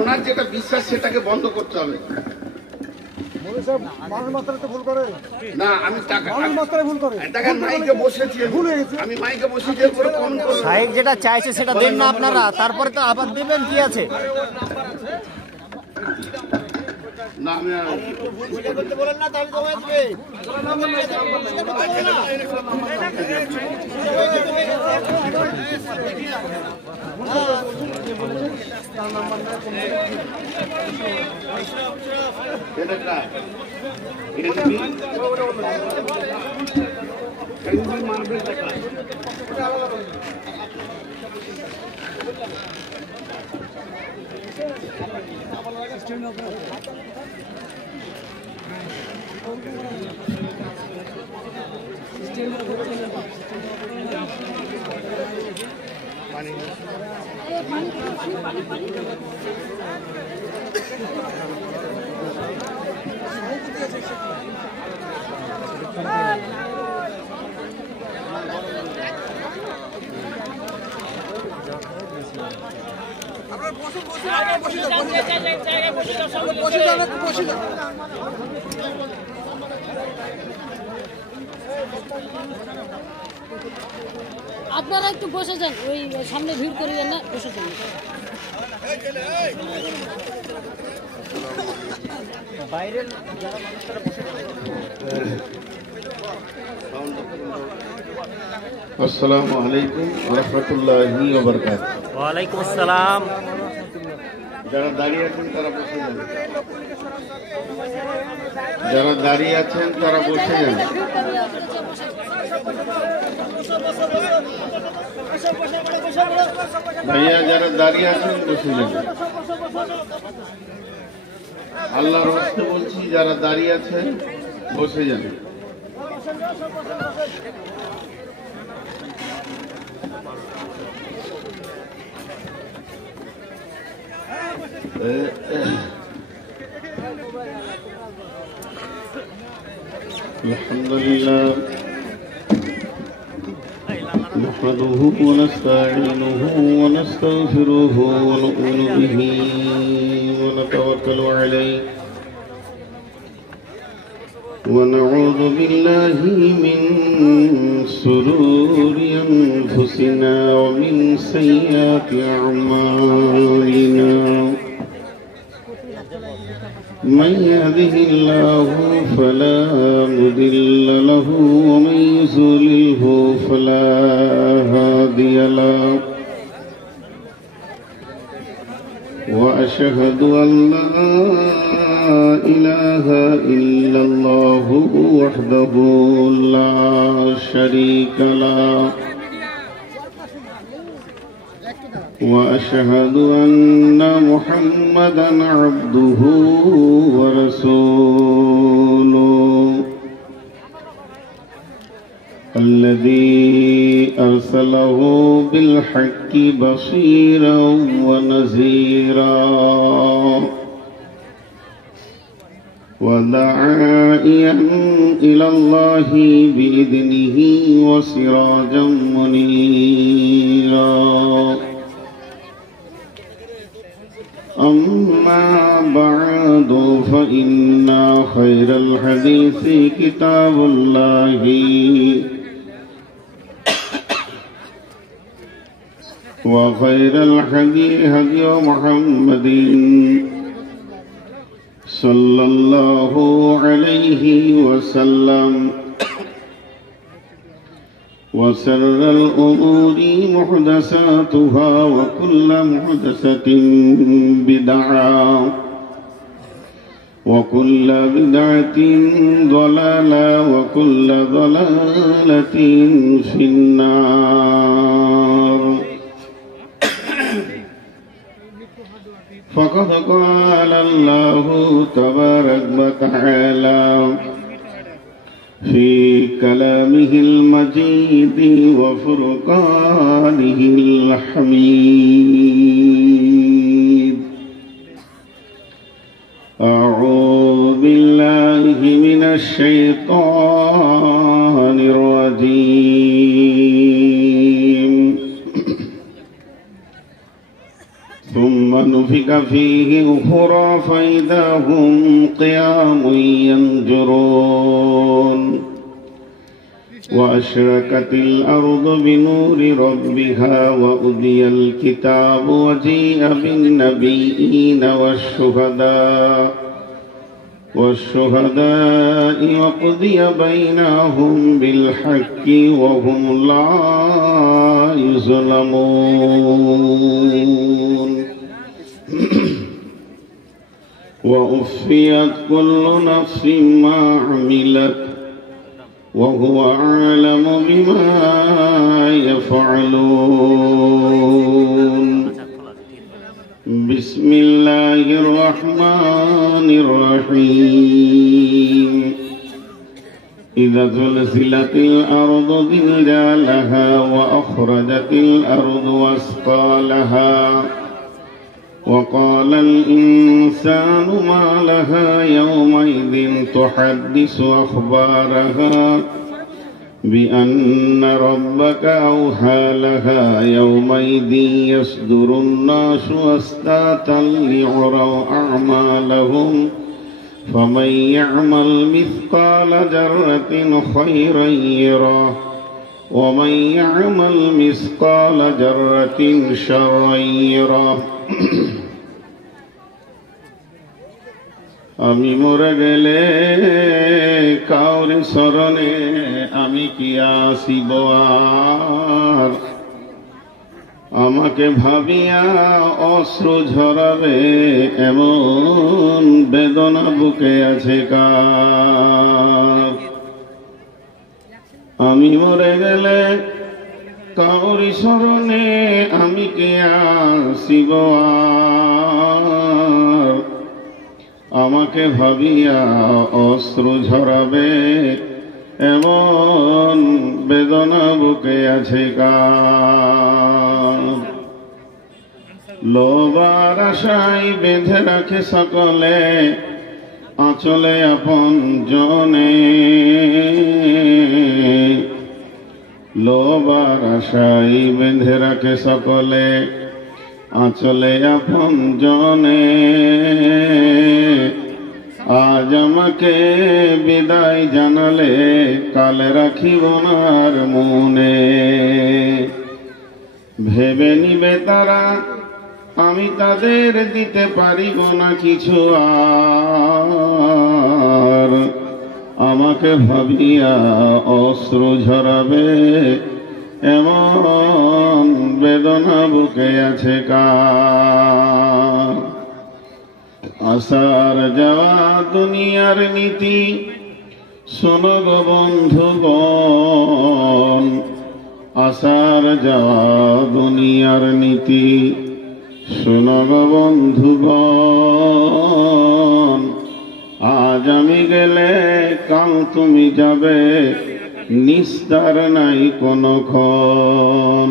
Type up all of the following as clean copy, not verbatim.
ওনার যেটা বিশ্বাস সেটাকে বন্ধ করতে হবে। না আমি মাইকে বসেছি সাহেব যেটা চাইছে সেটা দেন না আপনারা, তারপরে তো আবার দেবেন কি আছে। না আমি করতে বলেন না, তাহলে জমা আসবে। আপনারা একটু বসে যান, ওই সামনে ভিড় করিয়েন না, বসে যান। বাইরের আসসালামু আলাইকুম ওয়া রাহমাতুল্লাহি ওয়া বারাকাতুহু। ওয়া আলাইকুম আসসালাম। যারা দাঁড়িয়ে আছেন তারা বসে যান, যারা দাঁড়িয়ে আছেন তারা বসে যান। ভাইয়া যারা দাঁড়িয়ে আছেন বসে যান। আল্লাহর রাস্তে বলছি, যারা দাঁড়িয়ে আছেন বসে যান। আলহামদুলিল্লাহ نحمده ونستعينه ونستغفره ونؤمن به ونتوكل عليه ونعوذ بالله من شرور أنفسنا ومن سيئات أعمالنا من يهده الله فلا مضل له ومن يضلله فلا هادي له وأشهد أن لا إله إلا الله وحده لا شريك له وأشهد أن محمدا عبده ورسوله الذي أرسله بالحق بشيرا ونذيرا وداعيا إلى الله بإذنه وسراجا منيرا أما بعد فإن خير الحديث كتاب الله وخير الهدي هدي محمد صلى الله عليه وسلم وشر الأمور محدثاتها وكل محدثة بدعة وكل بدعة ضلالة وكل ضلالة في النار فقد قال الله تبارك وتعالى في كلامه المجيد وفرقانه الحميد أعوذ بالله من الشيطان الرجيم ثم نفخ ونفخ فيه أخرى فإذا هم قيام ينظرون وأشرقت الأرض بنور ربها وأوتي الكتاب وجيء بالنبيين والشهداء وقضي بينهم بالحق وهم لا يظلمون ووفيت كل نفس ما عملت وهو أعلم بما يفعلون بسم الله الرحمن الرحيم إذا زلزلت الأرض زلزالها وأخرجت الأرض أثقالها وقال الإنسان ما لها يومئذ تحدث أخبارها بأن ربك أوحى لها يومئذ يصدر الناس أشتاتا ليروا أعمالهم فمن يعمل مثقال ذرة خيرا يره ومن يعمل مثقال ذرة شرا يره আমি মরে গেলে কাউরি শরণে আমি কি আসিব আর আমাকে ভাবিয়া অশ্রু ঝরাবে এমন বেদনা বুকে আছে কার আমি মরে গেলে কাউরি শরণে আমি কি আসিব আর আমাকে ভাবিয়া অশ্রু ঝরাবে এমন বেদনা বুকে আছে কার লোবার আশায় বেঁধে রাখে সকলে আঁচলে আপন জনে লোবার আশায় বেঁধে রাখে সকলে আঁচলে আপন জনে আজ আমাকে বিদায় জানালে কাল রাখিব না আর মনে ভেবে নিবে তারা আমি তাদের দিতে পারিব না কিছু আর আমাকে ভাবিয়া অশ্রু ঝরাবে এমন বেদনা বুকে আছে কার আসার যাওয়া দুনিয়ার নীতি শোনো গো বন্ধুগণ আসার যাওয়া দুনিয়ার নীতি শোনো গো বন্ধুগণ আজ আমি গেলে কাল তুমি যাবে নিস্তার নাই কোনক্ষণ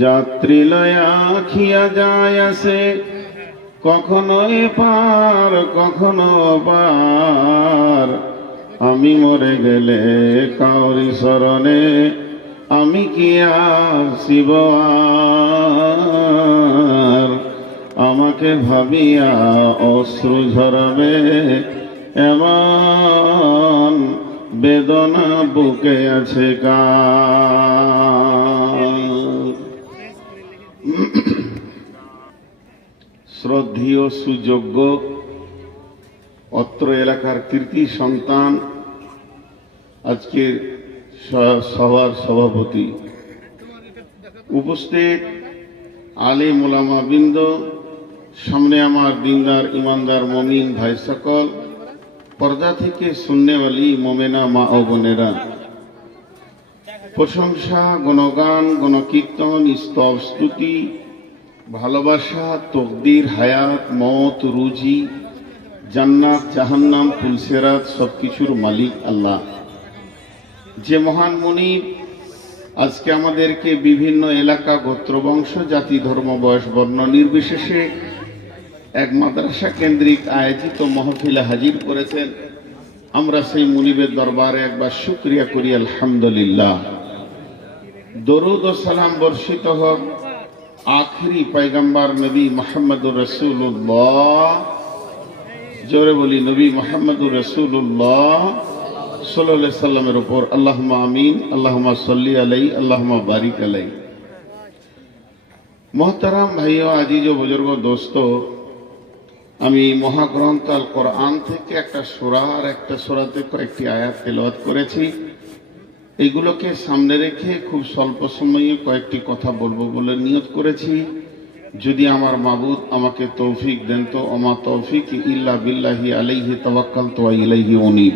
যাত্রী লয়া খিয়া যায় আসে কখনো এপার কখনো পার আমি মরে গেলে কাউরি শরণে আমি কি আসিব আর আমাকে ভাবিয়া অশ্রু ঝরাবে এমন বেদনা বুকে আছে কার শ্রদ্ধেয় সুযোগ্য অত্র এলাকার কৃতি সন্তান আজকের সভার সভাপতি উপস্থিত আলেম ওলামা বৃন্দ সামনে আমার দিনদার ইমানদার মমিন ভাই সকল পর্দা থেকে সুন্নেওয়ালি মোমেনা মা ও বোনেরা প্রশংসা গুণগান গণকীর্তন স্তব স্তুতি ভালোবাসা তকদির হায়াত মত রুজি জান্নাত জাহান্নাম পুলসেরাত সবকিছুর মালিক আল্লাহ যে মহান মুনিব আজকে আমাদেরকে বিভিন্ন এলাকা গোত্র বংশ জাতি ধর্ম বয়স বর্ণ নির্বিশেষে এক মাদ্রাসা কেন্দ্রিক আয়োজিত মাহফিলে হাজির করেছেন আমরা সেই মুনিবের দরবারে একবার শুকরিয়া করি আলহামদুলিল্লাহ দরুদ ও সালাম বর্ষিত হোক आखिरी पैगंबर नबी मोहम्मदुर रसूलुल्लाह, जोरे बोली नबी मोहम्मदुर रसूलुल्लाह सल्लल्लाहु अलैहि वसल्लमेर ऊपर अल्लाहुम्मा आमीन, अल्लाहुम्मा सल्ली अलैहि, अल्लाहुम्मा बारिक अलैहि। मोहतरम भाइयों, আজিজো বুজুর্গ দোস্ত, আমি মহাগ্রন্থ আল কোরআন থেকে একটা সূরা আর একটা সূরাতে কয়েকটি আয়াত তেলাওয়াত করেছি। এইগুলোকে সামনে রেখে খুব স্বল্প সময়ে কয়েকটি কথা বলবো বলে নিয়ত করেছি। যদি আমার মাবুদ আমাকে তৌফিক দেন তো ওমা তৌফিক ইল্লা বিল্লাহি আলাইহি তাওয়াক্কালতু ওয়া ইলাইহি উনীব।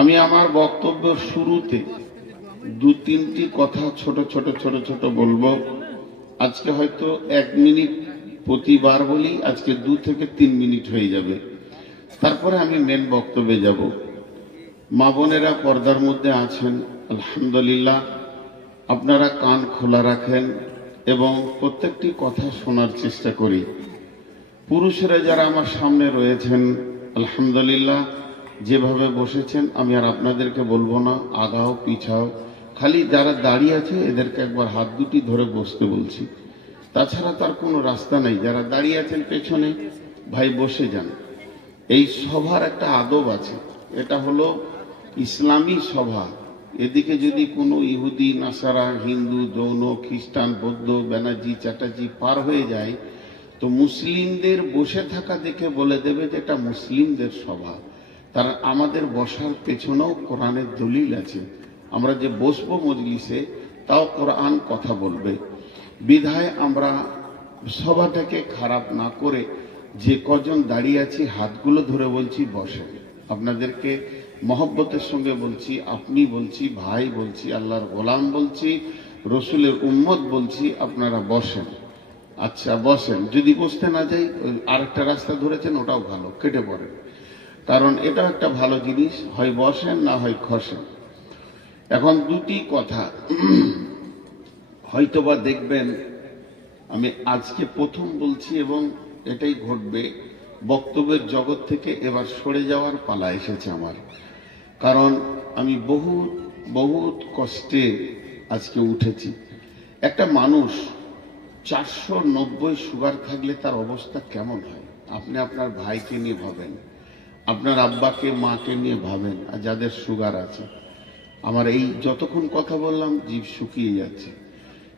আমি আমার বক্তব্যের শুরুতে দু তিনটি কথা ছোট ছোট বলবো। আজকে হয়তো 1 মিনিট প্রতিবার বলি, আজকে 2 থেকে 3 মিনিট হয়ে যাবে, তারপরে আমি মেন বক্তব্যে যাব। মা বোনেরা পর্দার মধ্যে আছেন, আলহামদুলিল্লাহ, আপনারা কান খোলা রাখেন এবং প্রত্যেকটি কথা শোনার চেষ্টা করি। পুরুষেরা যারা আমার সামনে রয়েছেন, আলহামদুলিল্লাহ, যেভাবে বসেছেন আমি আর আপনাদেরকে বলবো না আগাও পিছাও, খালি যারা দাঁড়িয়ে আছে এদেরকে একবার হাত দুটি ধরে বসতে বলছি, তাছাড়া তার কোনো রাস্তা নেই। যারা দাঁড়িয়ে আছেন পেছনে, ভাই বসে যান। এই সভার একটা আদব আছে, এটা হলো ইসলামী সভা। এদিকে যদি কোনো ইহুদি, নাসারা, হিন্দু, জৈন, খ্রিস্টান, বৌদ্ধ, ব্যানার্জি, চ্যাটার্জি পার হয়ে যায় তো মুসলিমদের বসে থাকা দেখে বলে দেবে যে এটা মুসলিমদের সভা। তার আমাদের বসার পেছনেও কোরআনের দলিল আছে। আমরা যে বসবো মজলিসে তাও কোরআন কথা বলবে। বিধায় আমরা সভাটাকে খারাপ না করে যে কজন দাঁড়িয়ে আছি হাতগুলো ধরে বলছি বসেন। আপনাদেরকে মহব্বতের সঙ্গে বলছি, আপনি বলছি, ভাই বলছি, আল্লাহর গোলাম বলছি, রসুলের উম্মত বলছি, আপনারা বসেন। আচ্ছা বসেন। যদি বসতে না যাই, আরেকটা রাস্তা ধরেছেন ওটাও ভালো, কেটে পড়েন, কারণ এটাও একটা ভালো জিনিস, হয় বসেন না হয় খসেন। এখন দুটি কথা হয়তোবা দেখবেন আমি আজকে প্রথম বলছি এবং এটাই ঘটবে, বক্তব্যের জগৎ থেকে এবার সরে যাওয়ার পালা এসেছে আমার। কারণ আমি বহুত কষ্টে আজকে উঠেছি। একটা মানুষ 490 সুগার থাকলে তার অবস্থা কেমন হয়? আপনি আপনার ভাইকে নিয়ে ভাবেন, আপনার আব্বাকে মাকে নিয়ে ভাবেন, আর যাদের সুগার আছে। আমার এই যতক্ষণ কথা বললাম জিভ শুকিয়ে যাচ্ছে,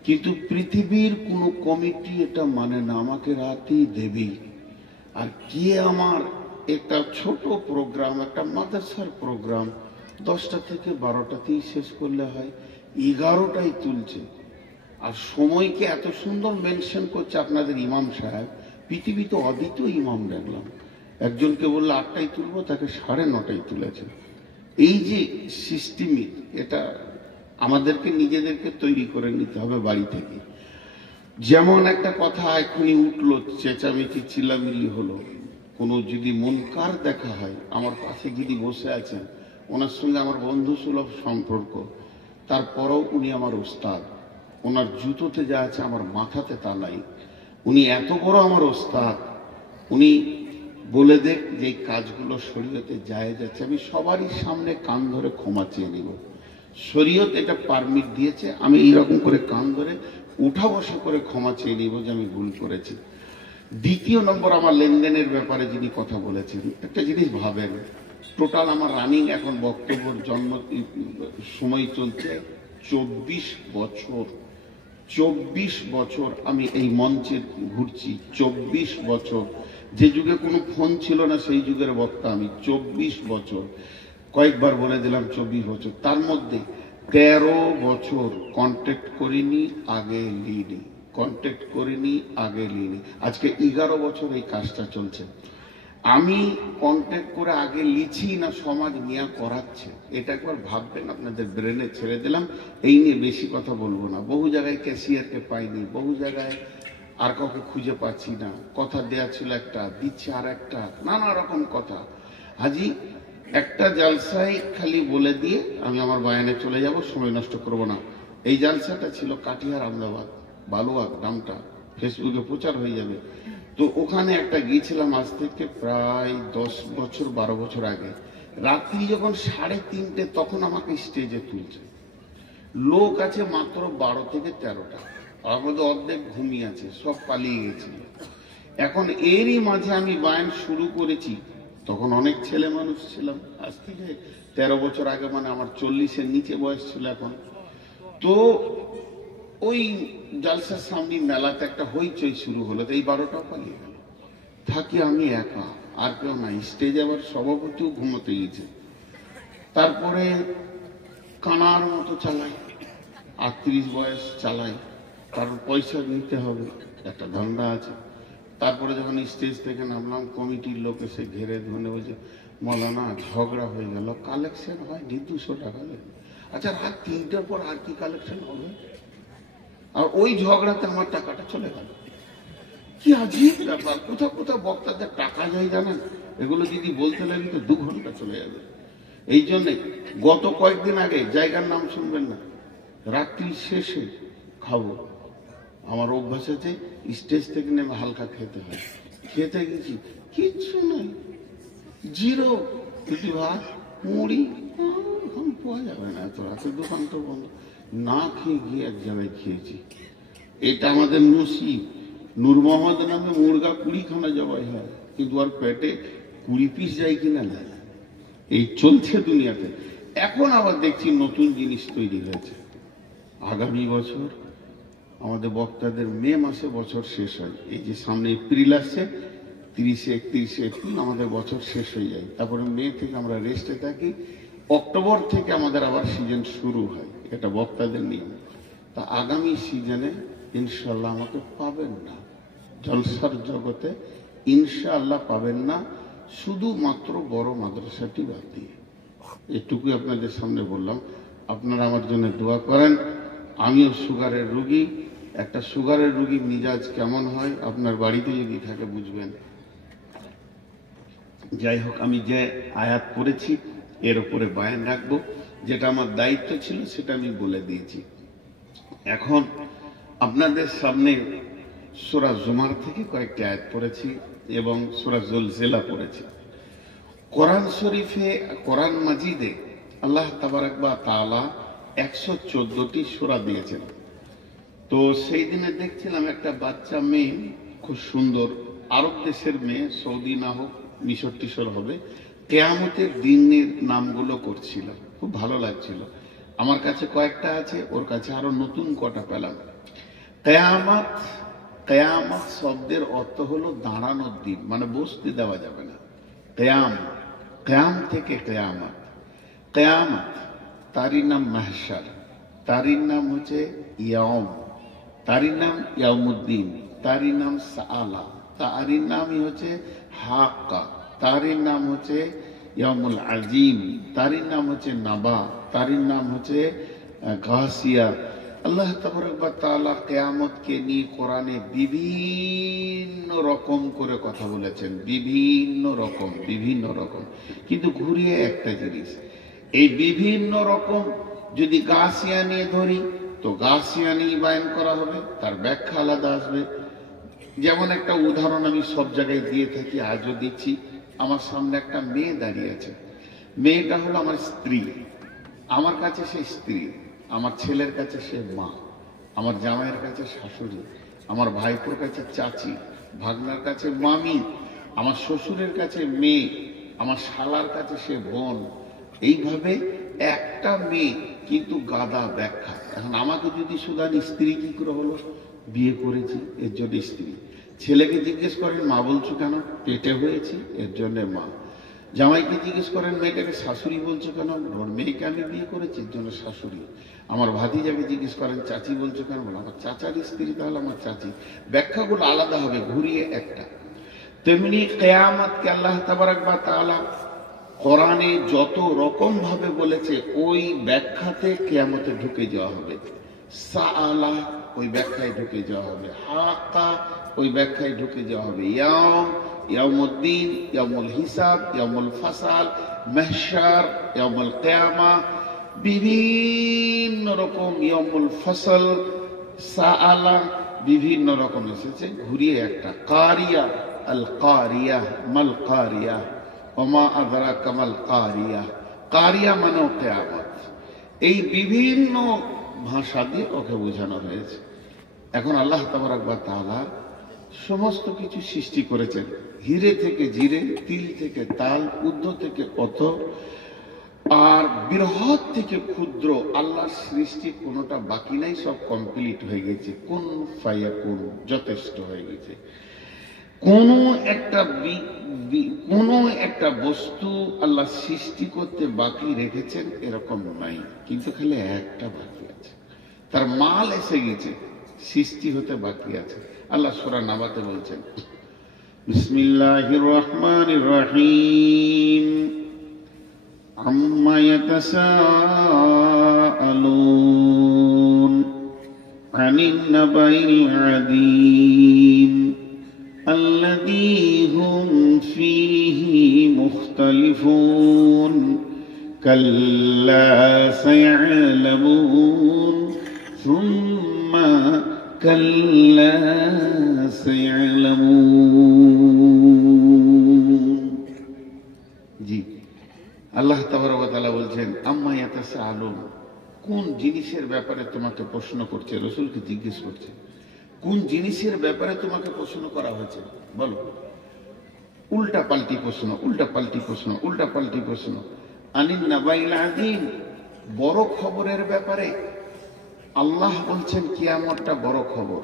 কিন্তু পৃথিবীর কোনো কমিটি এটা মানে না, আমাকে রাতেই দেবেই। আর কি আমার একটা ছোট প্রোগ্রাম, একটা মাদ্রাসার প্রোগ্রাম 10টা থেকে 12টাতেই শেষ করলে হয়, 11টায় তুলছে। আর সময়কে এত সুন্দর মেনশন করছে আপনাদের ইমাম সাহেব। পৃথিবীতে অদ্বিতীয় ইমাম দেখলাম, একজনকে বললে 8টায় তুলবো, তাকে 9:30টায় তুলেছে। এই যে সিস্টেমিক, এটা আমাদেরকে নিজেদেরকে তৈরি করে নিতে হবে বাড়ি থেকে। যেমন একটা কথা এখনই উঠলো, চেঁচামেচি চিল্লামিল্লি হলো, কোনো যদি মুনকার দেখা হয়, আমার পাশে যদি বসে আছেন, ওনার সঙ্গে আমার বন্ধু সুলভ সম্পর্ক, তারপরেও উনি আমার ওস্তাদ। ওনার জুতোতে যা আছে আমার মাথাতে তা নাই। উনি এত বড় আমার ওস্তাদ, উনি বলে দেখ যে কাজগুলো শরীয়তে জায়েজ আছে, আমি সবারই সামনে কান ধরে ক্ষমা চেয়ে নিব। শরীয়ত এটা পারমিট দিয়েছে, আমি এইরকম করে কান ধরে উঠা বসা করে ক্ষমা চেয়ে নিব যে আমি ভুল করেছি। দ্বিতীয় নম্বর, আমার লেনদেনের ব্যাপারে যিনি কথা বলেছেন, একটা জিনিস ভাবেন, টোটাল আমার রানিং এখন বক্তব্যের জন্ম সময় চলছে 24 বছর। 24 বছর আমি এই মঞ্চে ঘুরছি, 24 বছর। যে যুগে কোনো ফোন ছিল না সেই যুগের বক্তা আমি। 24 বছর, কয়েকবার বলে দিলাম 24 বছর। তার মধ্যে 13 বছর কন্ট্যাক্ট করিনি, আগে লিনি, কন্ট্যাক্ট করিনি, আগে লিনি। আজকে 11 বছর এই কাজটা চলছে। আমি কন্ট্যাক্ট করে আগে লিছি না সমাজ নিয়ে করাচ্ছে, এটা একবার ভাববেন, আপনাদের ব্রেনে ছেড়ে দিলাম। এই নিয়ে বেশি কথা বলবো না। বহু জায়গায় ক্যাশিয়ারকে পাইনি, বহু জায়গায় আর কাউকে খুঁজে পাচ্ছি না, কথা দেয়া ছিল একটা, দিচ্ছে আর একটা, নানা রকম কথা। হাজি একটা জালসায় খালি বলে দিয়ে আমি আমার বয়ানে চলে যাব, সময় নষ্ট করব না। এই জালসাটা ছিল কাটিহার আমদাবাদ, বালুয়াগ নামটা ফেসবুকে প্রচার হয়ে যাবে। তো ওখানে একটা গিয়েছিলাম আজ থেকে প্রায় 10 বছর 12 বছর আগে। রাত্রি যখন 3:30 তখন আমাকে স্টেজে তুলছে। লোক আছে মাত্র 12 থেকে 13টা। আমাদের অর্ধেক ঘুমিয়ে আছে, সব পালিয়ে গেছে। এখন এরই মাঝে আমি বায়ান শুরু করেছি, তখন অনেক ছেলে মানুষ ছিলাম, আজ থেকে 13 বছর আগে, মানে আমার 40-এর নিচে বয়স ছিল এখন। তো ওই জালসার সামনে মেলাতে একটা হইচই শুরু হলো, তো এই 12টা পালিয়ে গেল। থাকি আমি একা, আর কেউ নাই। স্টেজে আবার সভাপতিও ঘুমোতে গেছে। তারপরে কানার মতো চালাই, 38 বয়স চালাই, কারণ পয়সা নিতে হবে, একটা ধান্দা আছে। তারপরে যখন স্টেজ থেকে নামলাম, কমিটির লোক এসে ঘেরে ধরে বলছে, মৌলানা ঝগড়া হয়ে গেল, কালেকশন হয় 200 টাকা। আচ্ছা, রাত 3টার পর আর কি কালেকশন হবে? আর ওই ঝগড়াতে আমার টাকাটা চলে গেল। কি আজীব ব্যাপার! কোথাও কোথাও বক্তাদের টাকা যায় জানেন, এগুলো যদি বলতে লাগে তো 2 ঘন্টা চলে যাবে। এই জন্যে গত কয়েকদিন আগে, জায়গার নাম শুনবেন না, রাত্রি শেষে খাবো, আমার অভ্যাস আছে স্টেজ থেকে নেমে হালকা খেতে হয়। খেতে গেছি, কিচ্ছু নয়, 0 রুটি ভাত মুড়ি, এখন পাওয়া যাবে না, এত রাতে দোকান তো বন্ধ। না খেয়ে গিয়ে এক জায়গায় খেয়েছি। এটা আমাদের নসিব। নূর মোহাম্মদ নামে মুরগা 20খানা জবাই হয়, কিন্তু আর পেটে 20 পিস যায় কিনা না। এই চলছে দুনিয়াতে। এখন আবার দেখছি নতুন জিনিস তৈরি হয়েছে। আগামী বছর আমাদের বক্তাদের মে মাসে বছর শেষ হয়। এই যে সামনে এপ্রিল আসছে, 30-31 এপ্রিল আমাদের বছর শেষ হয়ে যায়। তারপরে মে থেকে আমরা রেস্টে থাকি, অক্টোবর থেকে আমাদের আবার সিজন শুরু হয়। এটা বক্তাদের নিয়ম। তা আগামী সিজনে ইনশাল্লাহ আমাকে পাবেন না, জলসার জগতে ইনশাআল্লাহ পাবেন না, শুধুমাত্র বড় মাদ্রাসাটি বাদ দিয়ে। এটুকুই আপনাদের সামনে বললাম। আপনারা আমার জন্য দোয়া করেন। আমিও সুগারের রুগী। একটা সুগারের রুগীর মিজাজ কেমন হয় আপনার বাড়িতে যদি থাকে বুঝবেন। যাই হোক, আমি যে আয়াত পড়েছি এর উপরে বায়ান রাখবো, যেটা আমার দায়িত্ব ছিল সেটা আমি বলে দিয়েছি। এখন আপনাদের সামনে সূরা জুমার থেকে কয়েকটি আয়াত পড়েছি এবং সূরা জুলজিলা পড়েছি। কোরআন শরীফে, কোরআন মাজিদে আল্লাহ তাবারাক ওয়া তাআলা 114টি সূরা দিয়েছেন। তো সেই দিনে দেখছিলাম একটা বাচ্চা মেয়ে, খুব সুন্দর, আরব দেশের মেয়ে, সৌদি না হোক মিশর টিশর হবে, কিয়ামতের দিনের নামগুলো করছিল, খুব ভালো লাগছিল। আমার কাছে কয়েকটা আছে, ওর কাছে আরো নতুন কটা পেলাম। কিয়ামত, কিয়ামত শব্দের অর্থ হলো দাঁড়ানোর দিন, মানে বসতে দেওয়া যাবে না। কিয়াম, কিয়াম থেকে কিয়ামত। কিয়ামত তারই নাম মাহশার, তারই নাম হচ্ছে ইয়াউম, তারই নাম ইয়াউমুদ্দিন, তারই নাম সাআলা, তারই নামই হচ্ছে হাক্কা, তারই নাম হচ্ছে ইয়াউমুল আজিম, তারই নাম হচ্ছে নাবা, তারই নাম হচ্ছে গাসিয়া। আল্লাহ তাবারক ওয়া তাআলা কিয়ামতকে নিয়ে কোরআনে বিভিন্ন রকম করে কথা বলেছেন, বিভিন্ন রকম, বিভিন্ন রকম। কিন্তু ঘুরিয়ে একটা জিনিস, এই বিভিন্ন রকম যদি গাসিয়া নিয়ে ধরি তো গাসিয়া নিয়ে বায়ান করা হবে, তার ব্যাখ্যা আলাদা আসবে। যেমন একটা উদাহরণ আমি সব জায়গায় দিয়ে থাকি, আজও দিচ্ছি। আমার সামনে একটা মেয়ে দাঁড়িয়ে আছে, মেয়েটা হলো আমার স্ত্রী। আমার কাছে সে স্ত্রী, আমার ছেলের কাছে সে মা, আমার জামাইয়ের কাছে শাশুড়ি, আমার ভাইপোর কাছে চাচি, ভাগনার কাছে মামি, আমার শ্বশুরের কাছে মেয়ে, আমার শালার কাছে সে বোন। এইভাবে একটা মেয়ে, কিন্তু গাদা ব্যাখ্যা। এখন আমাকে যদি শুধান স্ত্রী কি করে হলো, বিয়ে করেছি এর জন্য স্ত্রী। ছেলেকে জিজ্ঞেস করেন মা বলছো কেন, পেটে হয়েছি এর জন্য মা। জামাইকে জিজ্ঞেস করেন মেয়েটাকে শাশুড়ি বলছো কেন, মেয়েকে আমি বিয়ে করেছি এর জন্য শাশুড়ি। আমার ভাতিজাকে জিজ্ঞেস করেন চাচি বলছো কেন, বলো আমার চাচার স্ত্রী, তাহলে আমার চাচি। ব্যাখ্যাগুলো আলাদা হবে, ঘুরিয়ে একটা। তেমনি কিয়ামতকে আল্লাহ তাবারক ওয়া তাআলা কোরআনে যত রকম ভাবে বলেছে, ওই ব্যাখ্যাতে কিয়ামতে ঢুকে যাওয়া হবে। সাআলা ওই ব্যাখ্যায় ঢুকে যাওয়া হবে, হাক্কা ওই ব্যাখ্যায় ঢুকে যাওয়া হবে, ইয়াউম, ইয়াউমুদ্দিন, ইয়াউমুল হিসাব, ইয়াউমুল ফাসাল, মাহশার, ইয়াউমুল কিয়ামা, বিভিন্ন রকম, ইয়াউমুল ফাসল, সাআলা, বিভিন্ন রকম এসেছে। ঘুরিয়ে একটা কারিয়া, আল কারিয়া, মাল কারিয়া, ওমা আদরাকা মাল কারিয়া। কারিয়া মানেও কিয়ামত। এই বিভিন্ন ভাষা দিয়ে ওকে বোঝানো হয়েছে। এখন আল্লাহ তাবারক ওয়া তাআলা সমস্ত কিছু সৃষ্টি করেছেন, হিরে থেকে জিরে, তিল থেকে তাল, ঊর্ধ্ব থেকে অথ, আর বৃহৎ থেকে ক্ষুদ্র। আল্লাহর সৃষ্টি কোনোটা বাকি নাই, সব কমপ্লিট হয়ে গেছে। কুন ফায়াকুন, যথেষ্ট হয়ে গেছে। কোনো একটা বস্তু আল্লাহ সৃষ্টি করতে বাকি রেখেছেন এরকম নাই, কিন্তু খালি একটা বাকি আছে, তার মাল এসে গেছে, সৃষ্টি হতে বাকি আছে। আল্লাহ সূরা নাবাতে বলছেন, বিসমিল্লাহির রহমানির রহিম, আম্মা ইয়াতাসাআলুন আনিন নাবাইল আযীম الذي هم فيه مختلفون كلا سيعلمون ثم كلا سيعلمون। জি, আল্লাহ তাবারক ওয়া তাআলা বলছেন, আম্মা ইয়াতাসাআলুন, কোন জিনিসের ব্যাপারে তোমাকে প্রশ্ন করছে? রাসূলকে জিজ্ঞেস করছে, কোন জিনিসের ব্যাপারে তোমাকে প্রশ্ন করা হয়েছে বলো। উল্টা পাল্টি প্রশ্ন, উল্টা পাল্টি প্রশ্ন, উল্টা পাল্টি প্রশ্ন। আনিন নাবাইল আযীম, বড় খবরের ব্যাপারে। আল্লাহ বলছেন কিয়ামতটা বড় খবর।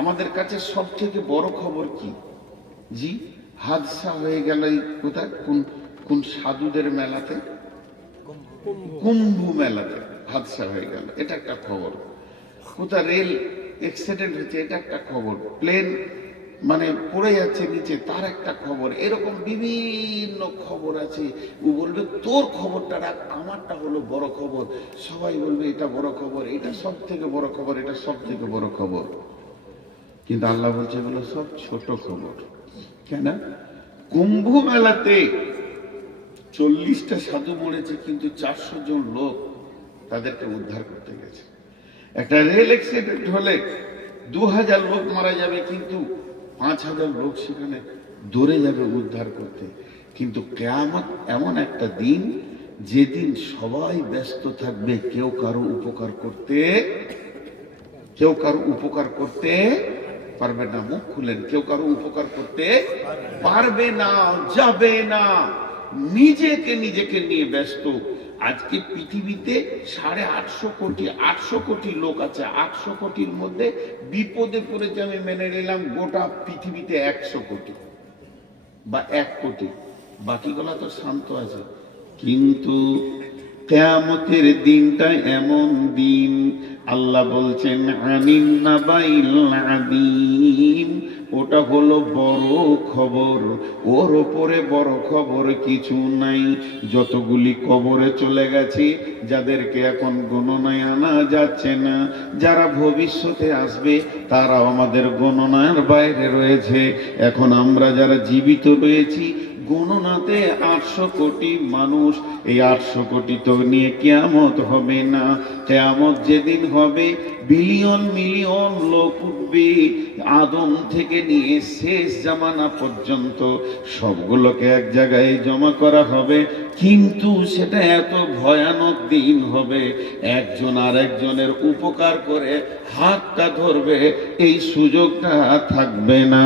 আমাদের কাছে সব থেকে বড় খবর কি? জি, হাদসা হয়ে গেল কোথায়, কোন সাধুদের মেলাতে, কুম্ভ মেলাতে হাদসা হয়ে গেল, এটা একটা খবর। কোথায় রেল অ্যাক্সিডেন্ট হচ্ছে, এটা একটা খবর। প্লেন মানে পড়ে যাচ্ছে নিচে, তার একটা খবর। এরকম বিভিন্ন খবর আছে। ও বলবে তোর খবরটা রাখ, আমারটা হলো বড় খবর। সবাই বলবে এটা বড় খবর, এটা সব থেকে বড় খবর, এটা সব থেকে বড় খবর। কিন্তু আল্লাহ বলছে এগুলো সব ছোট খবর। কেন? কুম্ভ মেলাতে 40টা সাধু মরেছে, কিন্তু 400 জন লোক তাদেরকে উদ্ধার করতে গেছে। একটা রেল অ্যাক্সিডেন্ট হলে 2000 লোক মারা যাবে, কিন্তু 5000 লোক সেখানে দৌড়ে যাবে উদ্ধার করতে। কিন্তু কিয়ামত এমন একটা দিন, যেদিন সবাই ব্যস্ত থাকবে, কেউ কারো উপকার করতে পারবে না। মুখ খুলেন, কেউ কারো উপকার করতে পারবে না, যাবে না, নিজেকে নিয়ে ব্যস্ত। আজকে পৃথিবীতে 850 কোটি লোক আছে। 800 কোটির মধ্যে বিপদে পড়েছে, আমি মেনে নিলাম গোটা পৃথিবীতে 100 কোটি বা 1 কোটি, বাকিগুলো তো শান্ত আছে। কিন্তু কিয়ামতের দিনটা এমন দিন, আল্লাহ বলছেন আনিন নাবাইল আযীম, ওটা হলো বড় খবর। ওর উপরে বড় খবর কিছু নাই। যতগুলি কবরে চলে গেছে, যাদেরকে এখন গণনায় আনা যাচ্ছে না, যারা ভবিষ্যতে আসবে তারাও আমাদের গণনার বাইরে রয়েছে। এখন আমরা যারা জীবিত রয়েছি, গণনাতে 800 কোটি মানুষ। এই 800 কোটি তো নিয়ে কিয়ামত হবে না। কিয়ামত যেদিন হবে, বিলিয়ন মিলিয়ন লোক উঠবে, আদম থেকে নিয়ে শেষ জামানা পর্যন্ত সবগুলোকে এক জায়গায় জমা করা হবে। কিন্তু সেটা এত ভয়ানক দিন হবে, একজন আর একজনের উপকার করে হাতটা ধরবে, এই সুযোগটা থাকবে না।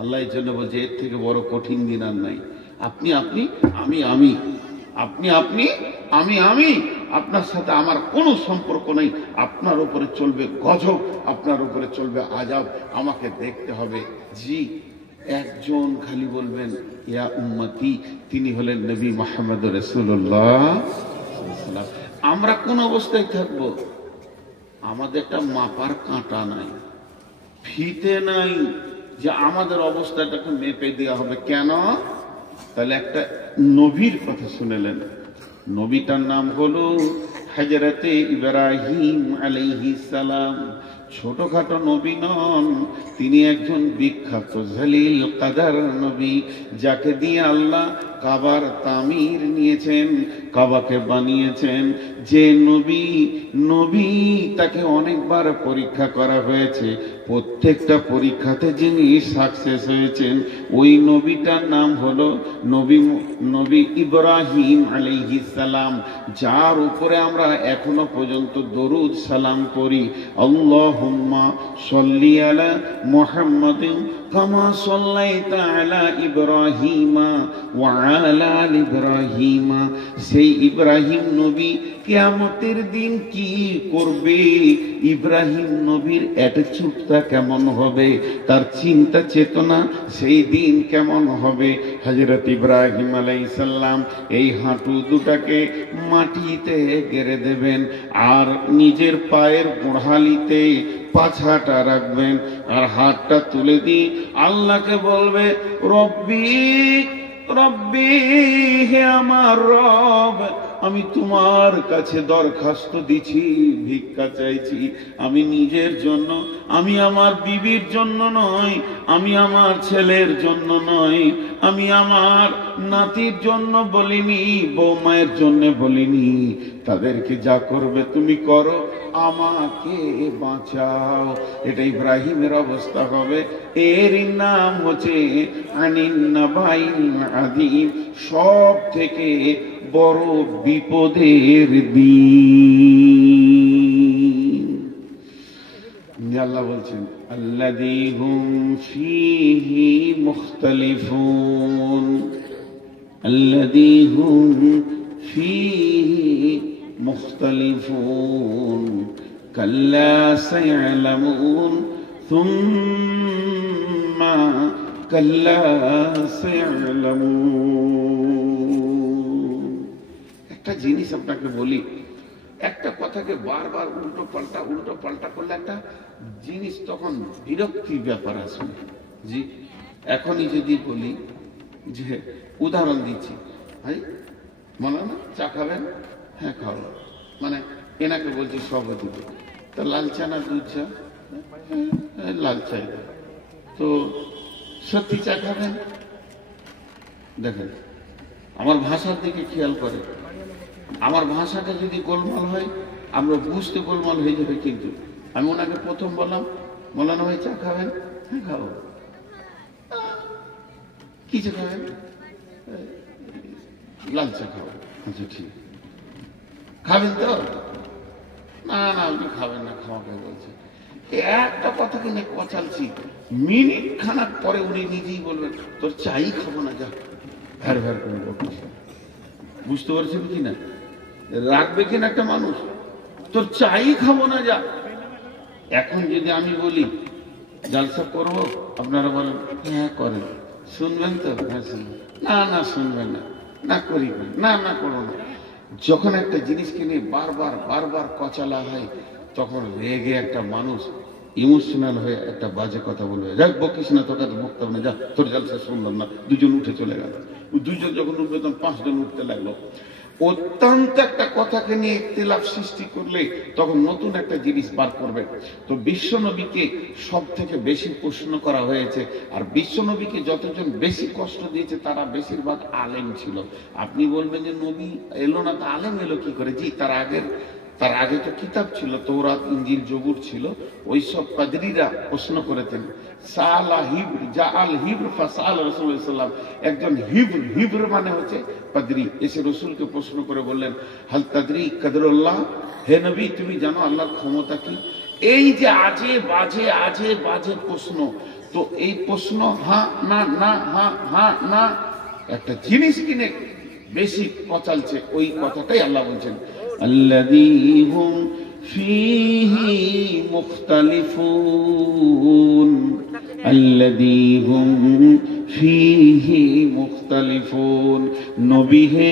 আল্লাহ এই জন্য বলছে, এর থেকে বড় কঠিন দিন আর নাই। আপনি আমি, আমি, আপনার সাথে আমার কোনো সম্পর্ক নেই। আপনার উপরে চলবে গজব, আপনার উপরে চলবে আযাব, আমাকে দেখতে হবে। জি, একজন খালি বলবেন ইয়া উম্মতি, তিনি হলেন নবী মুহাম্মদ রাসূলুল্লাহ। আমরা কোন অবস্থায় থাকবো? আমাদের একটা মাপার কাঁটা নাই, ফিতে নাই, যে আমাদের অবস্থাটাকে মেপে দেওয়া হবে। কেন? তাহলে একটা নবীর কথা শুনেলেন। নবীটার নাম হলো হযরতে ইব্রাহিম আলাইহিস সালাম। ছোটখাটো নবী নন, তিনি একজন বিখ্যাত জলিল কাদার নবী, যাকে দিয়ে আল্লাহ কাবার তামির নিয়েছেন। কাবাকে বানিয়েছেন। যে নবী তাকে অনেকবার পরীক্ষা করা হয়েছে, প্রত্যেকটা পরীক্ষাতে যিনি সাকসেস হয়েছেন ওই নবীটার নাম হলো নবী ইব্রাহিম আলাইহিস সালাম, যার উপরে আমরা এখনো পর্যন্ত দরুদ সালাম করি। আল্লাহুম্মা সাল্লি আলা মুহাম্মাদিন কামা সাল্লাইতা আলা ইব্রাহিমা ওয়া আলা আলি ইব্রাহিমা। সেই ইব্রাহিম নবী কিয়ামতের দিন কি করবে, ইব্রাহিম নবীর অ্যাটিটিউডটা কেমন হবে, তার চিন্তা চেতনা সেই দিন কেমন হবে। হযরত ইব্রাহিম আলাইহিস সালাম এই হাঁটু দুটাকে মাটিতে গেড়ে দেবেন আর নিজের পায়ের গোড়ালিতে পাছাটা রাখবেন আর হাতটা তুলে দিয়ে আল্লাহকে বলবে, রব্বি রব্বি, হে আমার রব, আমি তোমার কাছে দরখাস্ত দিছি, ভিক্ষা চাইছি। আমি নিজের জন্য, আমি আমার বিবির জন্য নয়, আমি আমার ছেলের জন্য নয়, আমি আমার নাতির জন্য বলিনি, বৌমায়ের জন্য বলিনি। তাদেরকে যা করবে তুমি করো, আমাকে বাঁচাও। এটা ইব্রাহিমের অবস্থা হবে। এর নাম হচ্ছে আনিন নাবাইল আযীম, সব থেকে বড় বিপদের দিন। আল্লাহ বলছেন আল্লাযী হুম ফীহি মুখতালিফুন, আল্লাযী হুম ফীহি মুখতালিফুন কাল্লা সায়ালামুন সুম্মা কাল্লা সায়ালামুন। একটা জিনিস আপনাকে বলি, একটা কথাকে বারবার উল্টো পাল্টা করলে একটা জিনিস তখন বিরক্তির ব্যাপার আসবে। জি, এখনই যদি বলি যে উদাহরণ দিচ্ছি, ভাই মনে না চা খাবেন, হ্যাঁ খাবো, মানে এনাকে বলছি সভাপতি, তো লাল চা না দুধ চা, লাল চাই। তো সত্যি চা খাবেন? দেখেন আমার ভাষার দিকে খেয়াল করে, আমার ভাষাটা যদি গোলমাল হয় আমরা বুঝতে গোলমাল হয়ে যাবে। কিন্তু আমি ওনাকে প্রথম বললাম, মৌলানা ভাই চা খাবেন? হ্যাঁ খাবো। কি চা খাবেন? লাল চা খাবো। আচ্ছা ঠিক, খাবেন তো? না না আপনি খাবেন না, খাওয়াকে বলছে। একটা কথাকে নিয়ে কচালছি, মিনিট খানাক পরে উনি নিজেই বলবেন তোর চাই খাবো না, যা। ভ্যার ভ্যার করে বলছে। বুঝতে পারছেন কি না? রাখবে কিনা একটা মানুষ, তোর চাই খাবো না, যা। এখন যদি আমি বলি জালসা করবো, আপনারা বলেন হ্যাঁ করেন, শুনবেন তো? হ্যাঁ শুনবেন। না না শুনবেন না, না করি না, না করো না। যখন একটা জিনিসকে নিয়ে বারবার বারবার কচালা হয় তখন রেগে একটা মানুষ ইমোশনাল হয়ে একটা বাজে কথা বলবে, যাক বকিস না, তোকে বকতে হবে না, যা, তোর জালসা শুনলাম না। দুজন উঠে চলে গেল। দুজন যখন উঠবে তখন 5 জন উঠতে লাগলো। অত্যন্ত একটা কথাকে নিয়ে ইখতিলাফ সৃষ্টি করলে তখন নতুন একটা জিনিস বার করবে। তো বিশ্বনবীকে সব থেকে বেশি প্রশ্ন করা হয়েছে, আর বিশ্বনবীকে যতজন বেশি কষ্ট দিয়েছে তারা বেশিরভাগ আলেম ছিল। আপনি বলবেন যে নবী এলো না, তো আলেম এলো কি করে? জি, তার আগে তো কিতাব ছিল, তৌরাত, ইনজিল, জবুর ছিল। ওই সব পাদরীরা প্রশ্ন করেছেন। সালা হিব্র জাআল হিব্র ফাসাল রাসূলুল্লাহ সাল্লাল্লাহু আলাইহি ওয়াসাল্লাম, একজন হিব্র মানে হচ্ছে পাদরী, এসে রাসূলকে প্রশ্ন করে বললেন, হাল তাদরি কদরুল্লাহ, হে নবী তুমি জানো আল্লাহর ক্ষমতা কি? এই যে আজে বাজে প্রশ্ন, তো এই প্রশ্ন হ্যাঁ না না হ্যাঁ হ্যাঁ না, একটা জিনিস কিনে বেশি কচালছে, ওই কথাটাই আল্লাহ বলছেন الذي هم فيه مختلفون الذي هم فيه مختلفون। নবী হে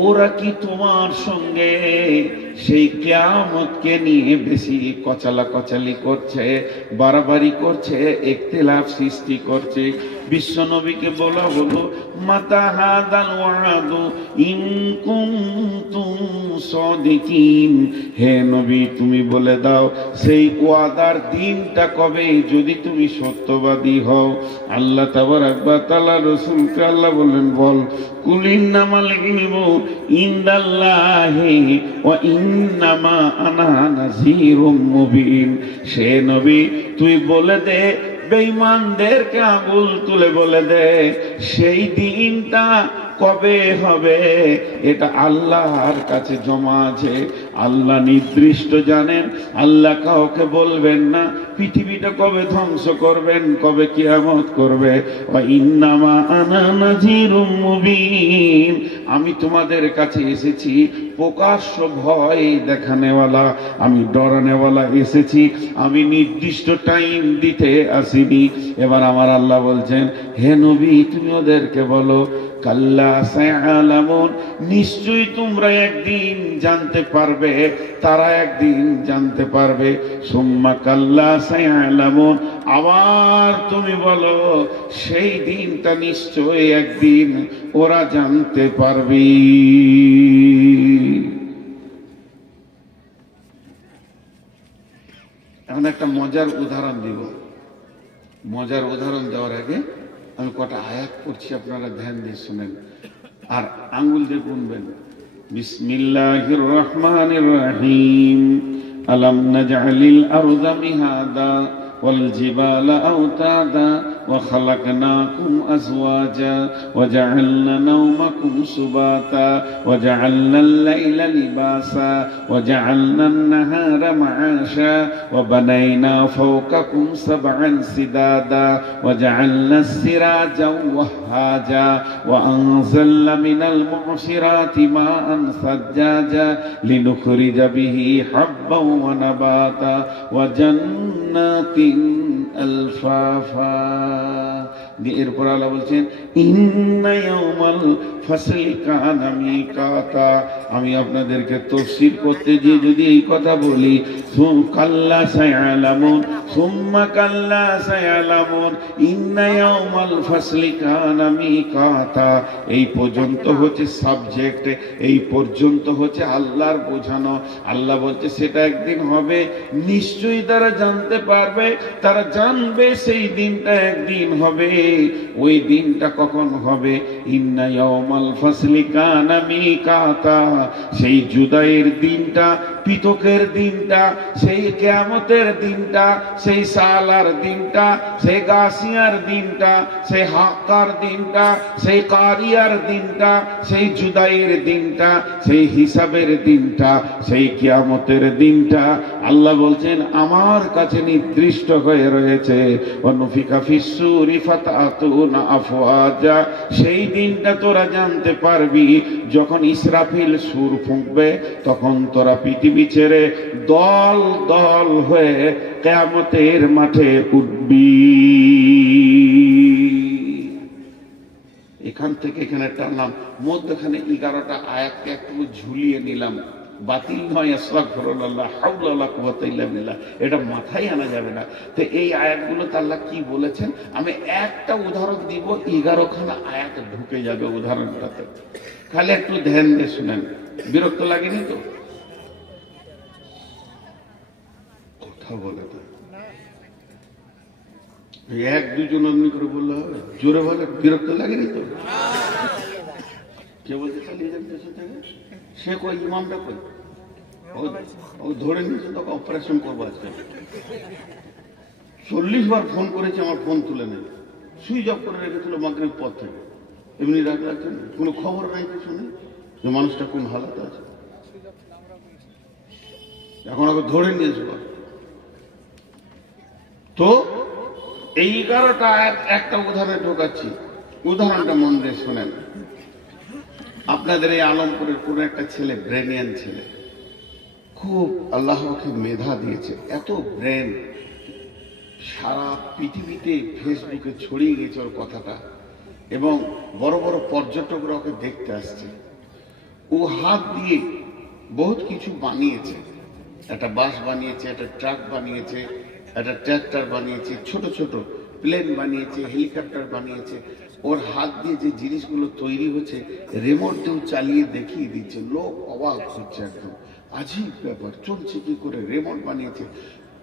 ওরা কি তোমার সঙ্গে সেই কিয়ামতকে নিয়ে বেশি কচালি করছে, বাড়াবাড়ি করছে, ইখতিলাফ সৃষ্টি করছে। বিশ্ব নবীকে বলা হলো মাতা হাদাল ওয়াদু ইন কুনতুম সাদিকিন, হে নবী তুমি বলে দাও সেই ওয়াদার দিনটা কবে, যদি তুমি সত্যবাদী হও। আল্লাহ তাবারাক ওয়া তাআলা রাসূলকে আল্লাহ বললেন, বল কুল ইন্নামাল ইলমু ইনদাল্লাহি ওয়া ইন্নামা আনা নাযীরুম মুবিন। সে নবী তুই বলে দে, বেঈমানদেরকে আঙুল তুলে বলে দে সেই দিনটা কবে হবে, এটা আল্লাহর কাছে জমা আছে, আল্লাহ নির্দিষ্ট জানেন। আল্লাহ কাউকে বলবেন না পৃথিবীটা কবে ধ্বংস করবেন, কবে কিয়ামত করবে। ওয়া ইন্নামা আনা নাযীরুম মুবিন, আমি তোমাদের কাছে এসেছি প্রকাশ্য ভয় দেখানেওয়ালা, আমি ডরানেওয়ালা এসেছি, আমি নির্দিষ্ট টাইম দিতে আসিনি। এবার আমার আল্লাহ বলছেন, হে নবী তুমি ওদেরকে বলো কাল্লা সায়ালামুন, নিশ্চয়ই তোমরা একদিন জানতে পারবে, তারা একদিন জানতে পারবে। সুম্মা কাল্লা সায়ালামুন, আবার তুমি বলো সেই দিনটা নিশ্চয়ই একদিন ওরা জানতে পারবে। এখন একটা মজার উদাহরণ দিব। মজার উদাহরণ দেওয়ার আগে আমি কটা আয়াত পড়ছি, আপনারা ধ্যান দিয়ে শুনেন আর আঙ্গুল দিয়ে গুনবেন। বিসমিল্লাহির রহমানির রহিম। আলাম নাজআলিল আরদা মিহাদা ওয়াল জিবালা আওতাদা ওয়া খালাকনাকুম আজওয়াজা ওয়া জাআলনা নাওমাকুম সুবাতা ওয়া জাআলনাল লাইলা লিবাসা ওয়া জাআলনান নাহারা মাআশা ওয়া বানাইনা ফাওকাকুম সাবআন সিদাদা ওয়া জাআলনাস সিরাজা ওয়াহাজা ওয়া আনজালনা মিনাল মু'সিরাতি মাআন সাজ্জাজা লিনুখরিজা বিহি হাব্বান ওয়া নাবাতা ওয়া জান্নাতিন আলফাফা। এরপর আল্লাহ বলছেন ইন্না ইয়াউমাল ফাসলি কানা মিকাতা। আমি আপনাদেরকে তাফসীর করতে গিয়ে যদি এই কথা বলি কাল্লা সায়ালামুন সুম্মা কাল্লা সায়ালামুন ইন্না ইয়াউমাল ফাসলি কানা মিকাতা, এই পর্যন্ত হচ্ছে সাবজেক্ট, এই পর্যন্ত হচ্ছে আল্লাহর বোঝানো। আল্লাহ বলছে সেটা একদিন হবে, নিশ্চয়ই তারা জানতে পারবে, তারা জানবে সেই দিনটা একদিন হবে। ওই দিনটা কখন হবে? ইন্না ইয়াউমাল ফাসলি কানা মিকাতা, সেই জুদাইয়ের দিনটা, পৃথকের দিনটা, সেই কিয়ামতের দিনটা, সেই সালার দিনটা, সেই গাসিয়ার দিনটা, সেই হাক্কার দিনটা, সেই কারিয়ার দিনটা, সেই জুদাইয়ের দিনটা, সেই হিসাবের দিনটা, সেই কিয়ামতের দিনটা আল্লাহ বলছেন আমার কাছে নির্দিষ্ট হয়ে রয়েছে। ওয়ানুফিকা ফিস-সূরি ফাতাতুনা আফওয়াজা, সেই দিনটা তোরা জানতে পারবি যখন ইসরাফিল সুর ফুঁকবে, তখন তোরা পৃথিবী ছেড়ে দল দল হয়ে কিয়ামতের মাঠে উঠবি। এখান থেকে এখানে টানলাম, মধ্যখানে 11টা আয়াতকে একটু ঝুলিয়ে নিলাম। বাতিল নয়, আস্তাগফিরুল্লাহ, হাওলা ওয়ালা কুওয়াতা ইল্লা বিল্লাহ, এটা মাথায় আনা যাবে না। তো এই আয়াতগুলোতে আল্লাহ কি বলেছেন আমি একটা উদাহরণ দিব, 11খানা আয়াত ঢুকে যাবে উদাহরণটাতে, খালি একটু ধ্যান দিয়ে শুনেন। বিরক্ত লাগেনি তো? কথা বলে তো এক দুজন অমনি করে বললে হবে, জোরে বলে। বিরক্ত লাগেনি তো? কে বলতে চালিয়ে যান পেছন থেকে? সে কই? ইমামটা কই? ও ধরে নিয়েছে, তোকে অপারেশন করবো আজকে। 40 বার ফোন করেছে, আমার ফোন তুলে নেই, সুইচ অফ করে রেখেছিল মাগরিব পর থেকে। এমনি রাখছেন, কোনো খবর নাই কিছু নেই যে মানুষটা কোন হালাতে আছে। এখন ওকে ধরে নিয়েছে। তো এই 11টা আয়াত একটা উদাহরণে ঢোকাচ্ছি, উদাহরণটা মন দিয়ে শোনেন। আপনাদের এই আলমপুরের কোন একটা ছেলে, ব্রেনিয়ান ছেলে, খুব আল্লাহ ওকে মেধা দিয়েছে, এত ব্রেন, সারা পৃথিবীতে ফেসবুকে ছড়িয়ে গেছে ওর কথাটা, এবং বড় বড় পর্যটকরা ওকে দেখতে আসছে। ও হাত দিয়ে বহুত কিছু বানিয়েছে, একটা বাস বানিয়েছে, একটা ট্রাক বানিয়েছে, একটা ট্র্যাক্টর বানিয়েছে, ছোট ছোট প্লেন বানিয়েছে, হেলিকপ্টার বানিয়েছে। ওর হাত দিয়ে যে জিনিসগুলো তৈরি হচ্ছে রিমোট দিয়েও চালিয়ে দেখিয়ে দিচ্ছে, লোক অবাক হচ্ছে, একদম আজীব ব্যাপার, চলছে কি করে। রিমোট বানিয়েছে,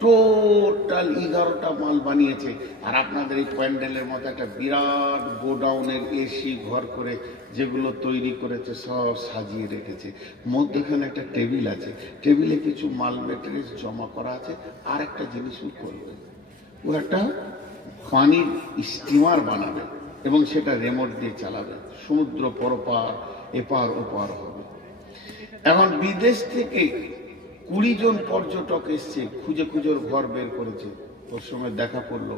টোটাল 11টা মাল বানিয়েছে। আর আপনাদের এই প্যান্ডেলের মতো একটা বিরাট গোডাউনের এসি ঘর করে যেগুলো তৈরি করেছে সব সাজিয়ে রেখেছে। মধ্যখানে একটা টেবিল আছে, টেবিলে কিছু মাল মেটেরিয়াল জমা করা আছে। আর একটা জিনিসও করবে, ও একটা পানির স্টিমার বানাবে এবং সেটা রিমোট দিয়ে চালাবে, সমুদ্র পরপার এপার ওপার হবে। এখন বিদেশ থেকে 20 জন পর্যটক এসছে, খুঁজে খুঁজে ওর ঘর বের করেছে। ওর সঙ্গে দেখা করলো,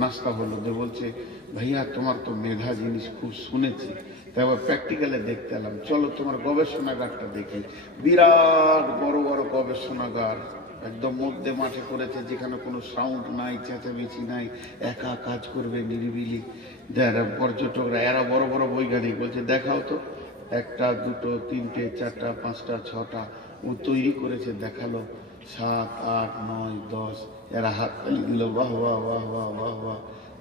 নাস্তা হলো, যে বলছে ভাইয়া তোমার তো মেধা জিনিস খুব শুনেছি, তাই আবার প্র্যাকটিক্যালে দেখতে এলাম, চলো তোমার গবেষণাগারটা দেখি। বিরাট বড় বড় গবেষণাগার, একদম মধ্যে মাঠে করেছে, যেখানে কোনো সাউন্ড নাই, চেঁচামেচি নাই, একা কাজ করবে নিরিবিলি। যারা পর্যটকরা, এরা বড় বড় বৈজ্ঞানিক, বলছে দেখাও তো, 1টা 2টো 3টে 4টা 5টা 6টা ও তৈরি করেছে, দেখালো। 7 8 9 10, এরা হাত তালি দিল, বাহ বাহ বাহ বাহ বাহ বাহ।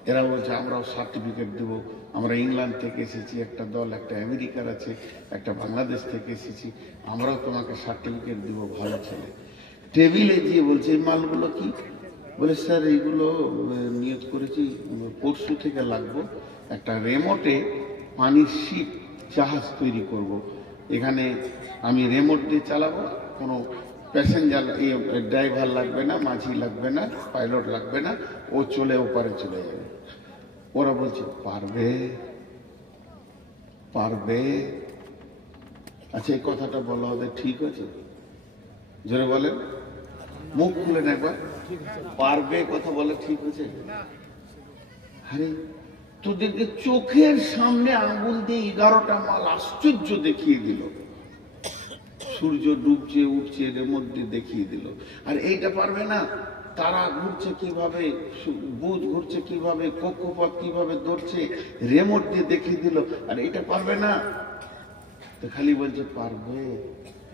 এরা বলছে আমরাও সার্টিফিকেট দেবো, আমরা ইংল্যান্ড থেকে এসেছি একটা দল, একটা আমেরিকার আছে, একটা বাংলাদেশ থেকে এসেছি, আমরাও তোমাকে সার্টিফিকেট দিব, ভালো ছেলে। টেবিলে গিয়ে বলছে এই মালগুলো কি? বলে স্যার এইগুলো নিয়োগ করেছি, পরশু থেকে লাগবো। একটা রিমোটে পানির শিপ জাহাজ তৈরি করব। এখানে আমি রিমোট দিয়ে চালাবো, কোনো প্যাসেঞ্জার ড্রাইভার লাগবে না, মাঝি লাগবে না, পাইলট লাগবে না, ও চলে ওপারে চলে যাবে। ওরা বলছে পারবে পারবে। আচ্ছা এই কথাটা বলা হবে ঠিক আছে? জোরে বলেন, মুখ খুলে একবার, পারবে কথা বলে ঠিক আছে? আরে তোদেরকে চোখের সামনে আঙ্গুল দিয়ে 11টা মাল আশ্চর্য দেখিয়ে দিল, সূর্য ডুবছে উঠছে এর মধ্যে দেখিয়ে দিল। আর এইটা পারবে না? তারা ঘুরছে কিভাবে, বুধ ঘুরছে কিভাবে, কক্ষপথ কিভাবে ধরছে, রিমোট দিয়ে দেখিয়ে দিল। আর এটা পারবে না? তো খালি বলছে পারবে,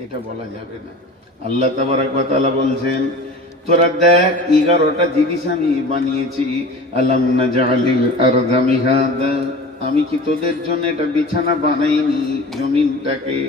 এটা বলা যাবে না। আল্লাহ তাবারক ওয়া তাআলা বলছেন তোরা দেখ 11টা জিনিস আমি বানিয়েছি। আলাম নাজআলিল আরদা মিহাদা, আমি কি তোদের জন্য এটা বিছানা বানাইনি জমিনটাকে?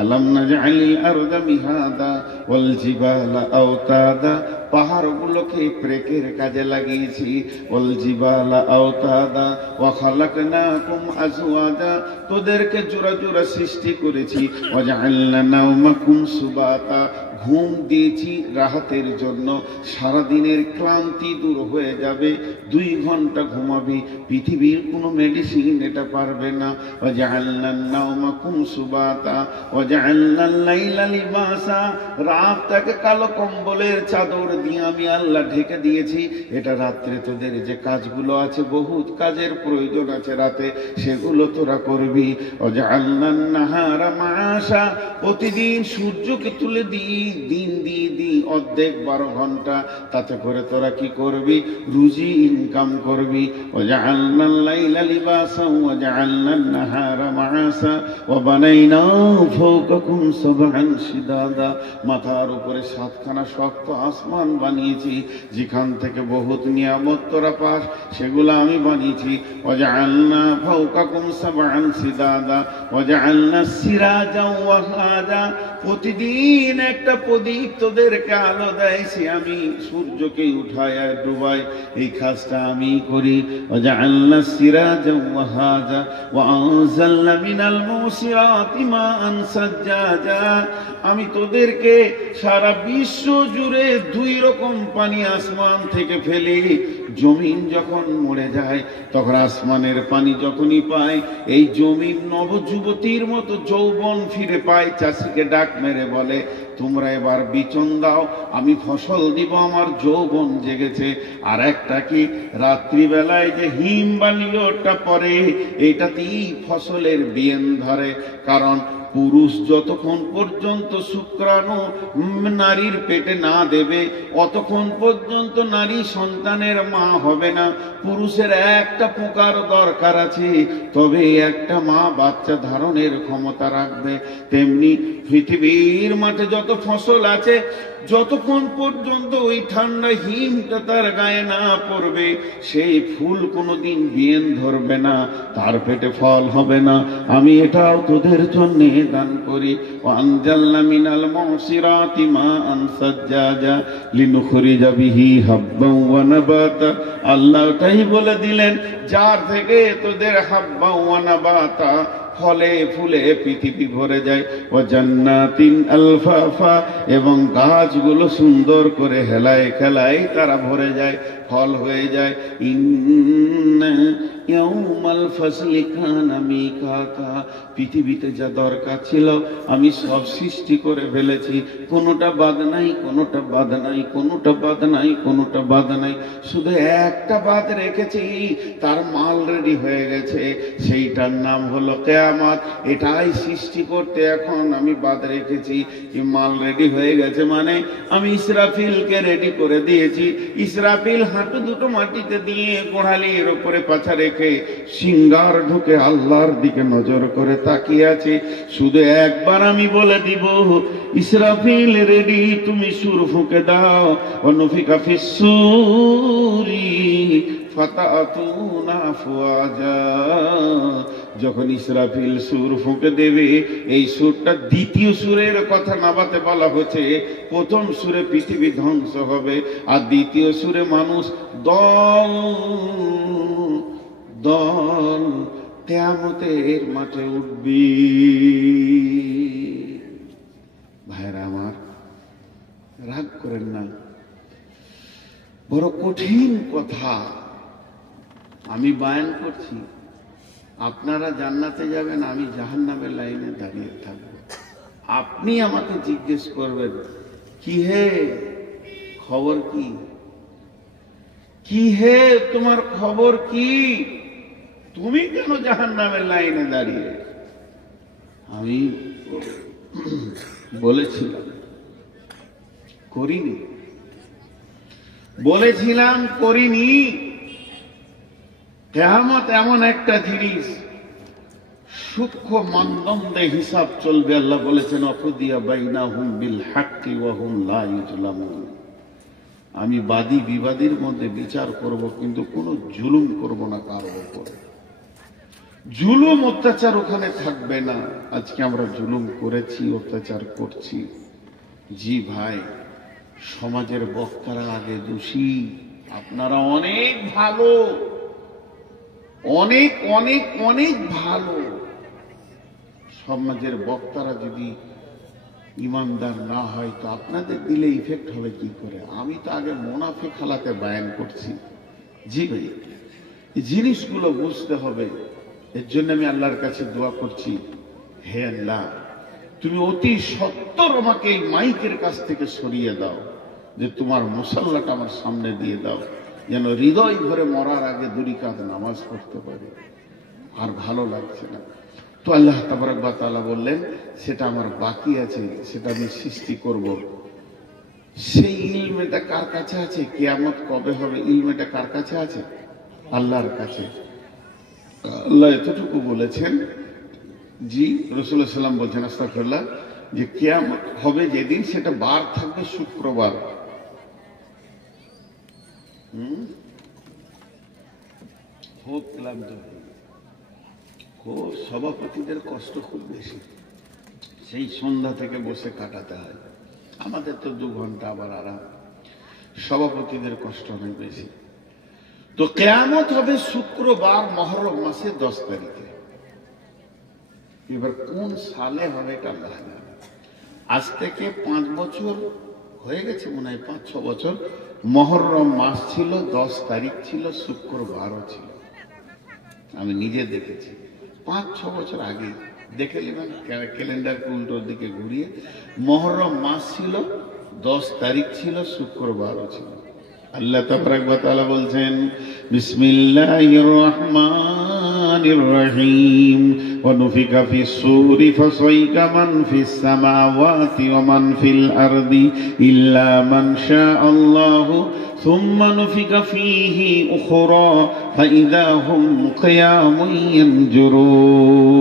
আলাম নাজআলিল আরদা মিহাদা ওয়াল জিবালা আওতাদা, পাহাড়গুলোকে ব্রেকের কাজে লাগিয়েছি। ওয়াল জিবালা আওতাদা ওয়া খালাকনাকুম আজওয়াজা, তোদেরকে জোড়া জোড়া সৃষ্টি করেছি। ওয়া জাআলনা নাওমাকুম সুবাতা, ঘুম দিয়েছি রাহাতের জন্য, সারাদিনের ক্লান্তি দূর হয়ে যাবে, 2 ঘন্টা ঘুমাবি। পৃথিবীর কোনো মেডিসিন এটা পারবে না। ওয়া জাআলনা নাওমাকুম সুবাতা ওয়া জাআলনা লাইলা লিবাসা, রাতটাকে কালো কম্বলের চাদর দিয়ে আমি আল্লাহ ঢেকে দিয়েছি। এটা রাত্রে তোদের যে কাজগুলো আছে, বহুত কাজের প্রয়োজন আছে রাতে, সেগুলো তোরা করবি। ওয়া জাআলনা নাহারা মাআশা, প্রতিদিন সূর্যকে তুলে দিই, দিন দিয়ে দিই অর্ধেক 12 ঘন্টা, তাতে করে তোরা কি করবি? রুজি ইনকাম করবি। ওয়া জাআলনা লাইলা লিবাসা ওয়া জাআলনা নাহারা মাআশা ওয়া বানাইনা ফাওকাকুম সাবআন শিদাদা, মাথার উপরে 7খানা শক্ত আসমান বানিয়েছি, যেখান থেকে বহুত নিয়ামত তোরা পাস, সেগুলো আমি বানিয়েছি। ওয়া জাআলনা ফাওকাকুম সাবআন শিদাদা ওয়া জাআলনা সিরাজা ওয়া হাজা, প্রতিদিন একটা প্রদীপ তোদেরকে আলো দেয়, সে আমি সূর্যকে উঠায় আর ডুবাই, এই কাজটা আমি করি। ওয়া জাআলনা সিরাজা ওয়া হাজা ওয়া আনজালনা মিনাল মুসিরাতি মাআন সাজ্জাজা, আমি তোদেরকে সারা বিশ্ব জুড়ে 2 রকম পানি আসমান থেকে ফেলি। জমিন যখন মরে যায়, তখন আসমানের পানি যখনই পায়, এই জমিন নবযুবতীর মতো যৌবন ফিরে পায়। চাষিকে ডাক মেরে বলে তোমরা এবার বিচন দাও, আমি ফসল দিব, আমার যৌবন জেগেছে। আর একটা কি, রাত্রিবেলায় যে হিম বালিওটা পরে, এটাতেই ফসলের বিয়েন ধরে, কারণ পুরুষ যতক্ষণ পর্যন্ত শুক্রাণু নারীর পেটে না দেবে অতক্ষণ পর্যন্ত নারী সন্তানের মা হবে না। পুরুষের একটা পোকার দরকার আছে, তবে একটা মা বাচ্চা ধারণের ক্ষমতা রাখবে। তেমনি পৃথিবীর মাঠে যত ফসল আছে, যতক্ষণ পর্যন্ত ওই ঠান্ডা হিমটা তার গায়ে না পড়বে, সেই ফুল কোনোদিন বিয়েন ধরবে না, তার পেটে ফল হবে না। আমি এটাও তোদের জন্য দান করি। ওয়ানজালনা মিনাল মুসিরাতি মাআন সাজ্জাজা লিনুখরিজা বিহি হাব্বান ওয়া নাবাতা। আল্লাহ তাই বলে দিলেন, যার থেকে তোদের হাব্বান ওয়া নাবাতা, ফলে ফুলে পৃথিবী ভরে যায়। ও জান্নাতিন আলফাফা, এবং গাছগুলো সুন্দর করে হেলায় খেলায় তারা ভরে যায়, ফল হয়ে যায়। ইন্না ইয়াউমাল ফাসলি কানা মিকাতা, পৃথিবীতে যা দরকার ছিল আমি সব সৃষ্টি করে ফেলেছি, কোনোটা বাদ নাই, কোনোটা বাদ নাই, কোনোটা বাদ নাই, কোনোটা বাদ নাই। শুধু একটা বাদ রেখেছি, তার মাল রেডি হয়ে গেছে, সেইটার নাম হলো কিয়ামত। এটাই সৃষ্টি করতে এখন আমি বাদ রেখেছি। কি মাল রেডি হয়ে গেছে মানে আমি ইসরাফিলকে রেডি করে দিয়েছি। ইসরাফিল হাঁটু দুটো মাটিতে দিয়ে গোড়ালির উপরে পাছা রেখে সিঙ্গার ঢুকে আল্লাহর দিকে নজর করে তাকিয়ে আছে। শুধু একবার আমি বলে দিব, ইসরাফিল রেডি, তুমি সুর ফুঁকে দাও। অনুফিকা ফিসসুরি ফাতাতুনা আফওয়াজা। যখন ইসরাফিল সুর ফুঁকে দেবে, এই সুরটা দ্বিতীয় সুরের কথা নাবাতে বলা হচ্ছে। প্রথম সুরে পৃথিবী ধ্বংস হবে, আর দ্বিতীয় সুরে মানুষ দল দল কিয়ামতের মাঠে উঠবে। ভাইরা আমার, রাগ করেন না, বড় কঠিন কথা আমি বয়ান করছি। আপনারা জান্নাতে যাবেন, আমি জাহান্নামের লাইনে দাঁড়িয়ে থাকবো। আপনি আমাকে জিজ্ঞেস করবেন, কি হে খবর কি, কি হে তোমার খবর কি, তুমি কেন জাহান্নামের লাইনে দাঁড়িয়ে? আমি বলেছিলাম করিনি, বলেছিলাম করিনি। কিয়ামত এমন একটা জিনিস, সূক্ষ্ম মানদণ্ডে হিসাব চলবে। আল্লাহ বলেছেন, অকুদিয়া বাইনাহুম বিল হাক্কি ওয়া হুম লা ইউজলামুন। আমি বাদী বিবাদীর মধ্যে বিচার করব, কিন্তু কোনো জুলুম করব না কারোর উপরে। জুলুম অত্যাচার ওখানে থাকবে না। আজকে আমরা জুলুম করেছি, অত্যাচার করছি। জি ভাই, সমাজের বক্তারা আগে দোষী। আপনারা অনেক ভালো, অনেক অনেক অনেক ভালো। সমাজের বক্তারা যদি ইমানদার না হয়, তো আপনাদের দিলে ইফেক্ট হবে কি করে? আমি তো আগে মুনাফিক হালাতে বয়ান করছি। জি ভাই, এই জিনিসগুলো বুঝতে হবে। এর জন্য আমি আল্লাহর কাছে দোয়া করছি, হে আল্লাহ, তুমি অতি সত্বর আমাকে এই মাইকের কাছ থেকে সরিয়ে দাও, যে তোমার মুসাল্লাটা আমার সামনে দিয়ে দাও, যেন হৃদয় ভরে মরার আগে দুই কাত নামাজ পড়তে পারি। আর ভালো লাগছে না। তো আল্লাহ তাবারক ওয়া তাআলা বললেন, সেটা আমার বাকি আছে, সেটা আমি সৃষ্টি করব। সেই ইলমেটা কার কাছে আছে? কিয়ামত কবে হবে, ইলমেটা কার কাছে আছে? আল্লাহর কাছে। আল্লাহ এতটুকু বলেছেন, জি রাসূলুল্লাহ সাল্লাল্লাহু আলাইহি ওয়াসাল্লাম বলছেন, আস্তাগফিরুল্লাহ, যে কিয়ামত হবে যেদিন, সেটা বার থাকবে শুক্রবার। খুব ক্লান্ত, খুব সভাপতিদের কষ্ট খুব বেশি। সেই সন্ধ্যা থেকে বসে কাটাতে হয়। আমাদের তো 2 ঘন্টা আবার আরাম, সভাপতিদের কষ্ট অনেক বেশি। তো কিয়ামত হবে শুক্রবার, মুহররম মাসের 10 তারিখে। এবার কোন সালে হবে এটা আল্লাহ জানে। আজ থেকে 5 বছর হয়ে গেছে, মনে হয় 5-6 বছর। মুহররম মাস ছিল, 10 তারিখ ছিল, শুক্রবারও ছিল। আমি নিজে দেখেছি 5-6 বছর আগে। দেখে নেবেন ক্যালেন্ডারকে উল্টোর দিকে ঘুরিয়ে। মুহররম মাস ছিল, 10 তারিখ ছিল, শুক্রবারও ছিল। আল্লাহ তাবারক ওয়া তাআলা বলছেন, বিসমিল্লাহির রহমানির রহমানির রহিম ونفخ في الصور فصعق من في السماوات ومن في الأرض إلا من شاء الله ثم نفخ فيه أخرى فإذا هم قيام ينظرون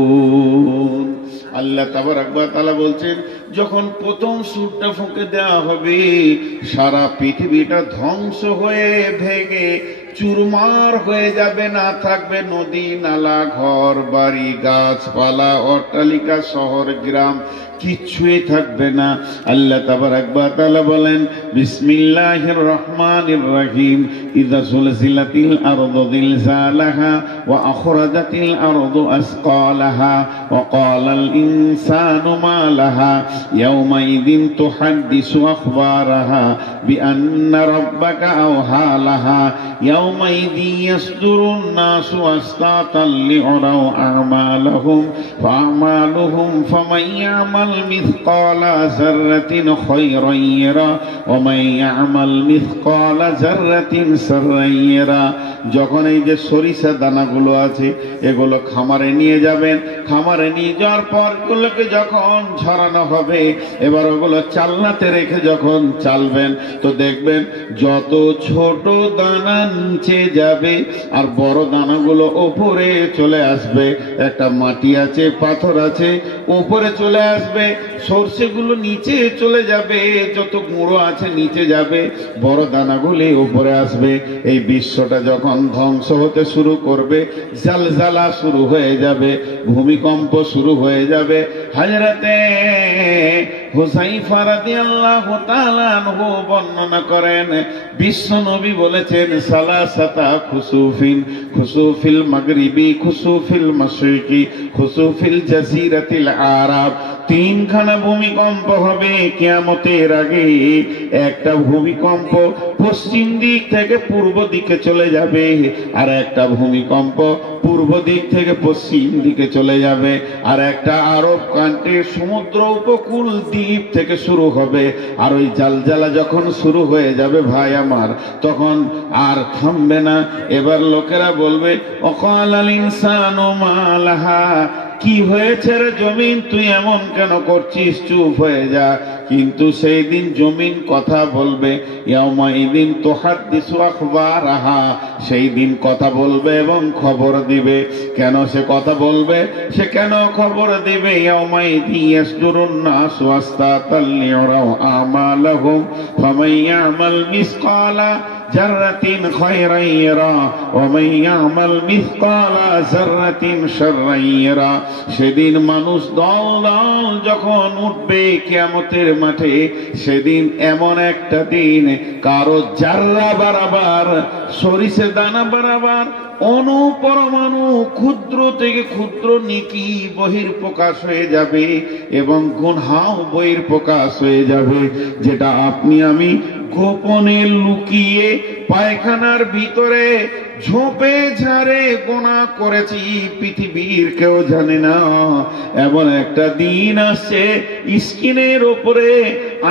আল্লাহ তাবারক ওয়া তাআলা বলছেন যখন প্রথম সূরটা ফুঁকে দেওয়া হবে সারা পৃথিবীটা ধ্বংস হয়ে ভেঙে চুরমার হয়ে যাবে, না থাকবে নদী নালা ঘর বাড়ি গাছপালা অট্টালিকা শহর গ্রাম কিচ্ছুই থাকবে না। আল্লাহ তাবারক ওয়া তাআলা বলেন বিসমিল্লাহির রহমানির রহিম ইযা যুলজিলাতিল আরদু জিলজালাহা ওয়া আখরাজাতিল আরদু আসকালাহা ওয়া ক্বালাল ইনসানু মা লাহা ইয়াওমাইযিন তুহাদ্দিসু আখবারাহা বিআন্না রাব্বাকা আওহা লাহা ইয়াওমাইযিন ইয়াসদুরুন নাসু আসতাতাল লিউরাউ আমালাহুম ফাআমালুহুম ফামান ইয়ামাল مثقال ذرة خيرا يرى ومن يعمل مثقال ذرة شرا يرى। যখন এই যে সরিষা দানাগুলো আছে এগুলো খামারে নিয়ে যাবেন, খামারে নিয়ে যাওয়ার পর এগুলোকে যখন ঝরানো হবে এবার ওগুলো চালনাতে রেখে যখন চালবেন তো দেখবেন যত ছোট দানা নিচে যাবে আর বড় দানাগুলো ওপরে চলে আসবে। একটা মাটি আছে পাথর আছে ওপরে চলে আসবে, সরষেগুলো নিচে চলে যাবে, যত গুঁড়ো আছে নিচে যাবে, বড় দানাগুলি উপরে আসবে। এই বিশ্বটা যখন ধ্বংস হতে শুরু করবে জালজালা শুরু হয়ে যাবে, ভূমিকম্প শুরু হয়ে যাবে। হযরতে হুযায়ফা রাদিয়াল্লাহু তাআলা আনহু বর্ণনা করেন বিশ্ব নবী বলেছেন সালাসাতা খুসুফিন খুসুফিল মাগরিবি খুসুফিল মাশরিকি খুসুফিল জাজিরাতিল আরাব। তিনখানা ভূমিকম্প হবে কিয়ামতের আগে। একটা ভূমিকম্প পশ্চিম দিক থেকে পূর্ব দিকে চলে যাবে আর একটা ভূমিকম্প পূর্ব দিক থেকে পশ্চিম দিকে চলে যাবে, আর একটা আরব কান্ট্রির সমুদ্র উপকূল দ্বীপ থেকে শুরু হবে। আর ওই জালজালা যখন শুরু হয়ে যাবে ভাই আমার তখন আর থামবে না। এবার লোকেরা বলবে ওয়াকালাল ইনসানু মা লাহা, কি হয়েছে রে জমিন তুই এমন কেন করছিস, চুপ হয়ে যা। কিন্তু সেই দিন জমিন কথা বলবে ইয়াউমাইযিন তুহাদ্দিসু আখবারাহা, সেই দিন কথা বলবে এবং খবর দিবে। কেন সে কথা বলবে, সে কেন খবর দিবে? ইয়াউমাইযিন ইয়াসদুরুন নাসু আসতাতাল লিউরাউ আমালাহুম ফামান ইয়ামাল মিসকালা জাররাতিন খায়রান ইয়ারা ওয়া মান ইয়ামাল মিসকালা জাররাতিন শাররান ইয়ারা। সেদিন মানুষ দল দল যখন উঠবে কিয়ামতের মাঠে, সেদিন এমন একটা দিন কারো জাররা বরাবর সরিষা দানা বরাবর অনুপরমাণু ক্ষুদ্র থেকে ক্ষুদ্র নেকি বহির প্রকাশ হয়ে যাবে এবং গুনাহ বহির প্রকাশ হয়ে যাবে। যেটা আপনি আমি গোপনে লুকিয়ে পায়খানার ভিতরে ঝোপে ঝাড়ে গোনা করেছি পৃথিবীর কেউ জানে না। এমন একটা দিন আসছে স্ক্রিনের উপরে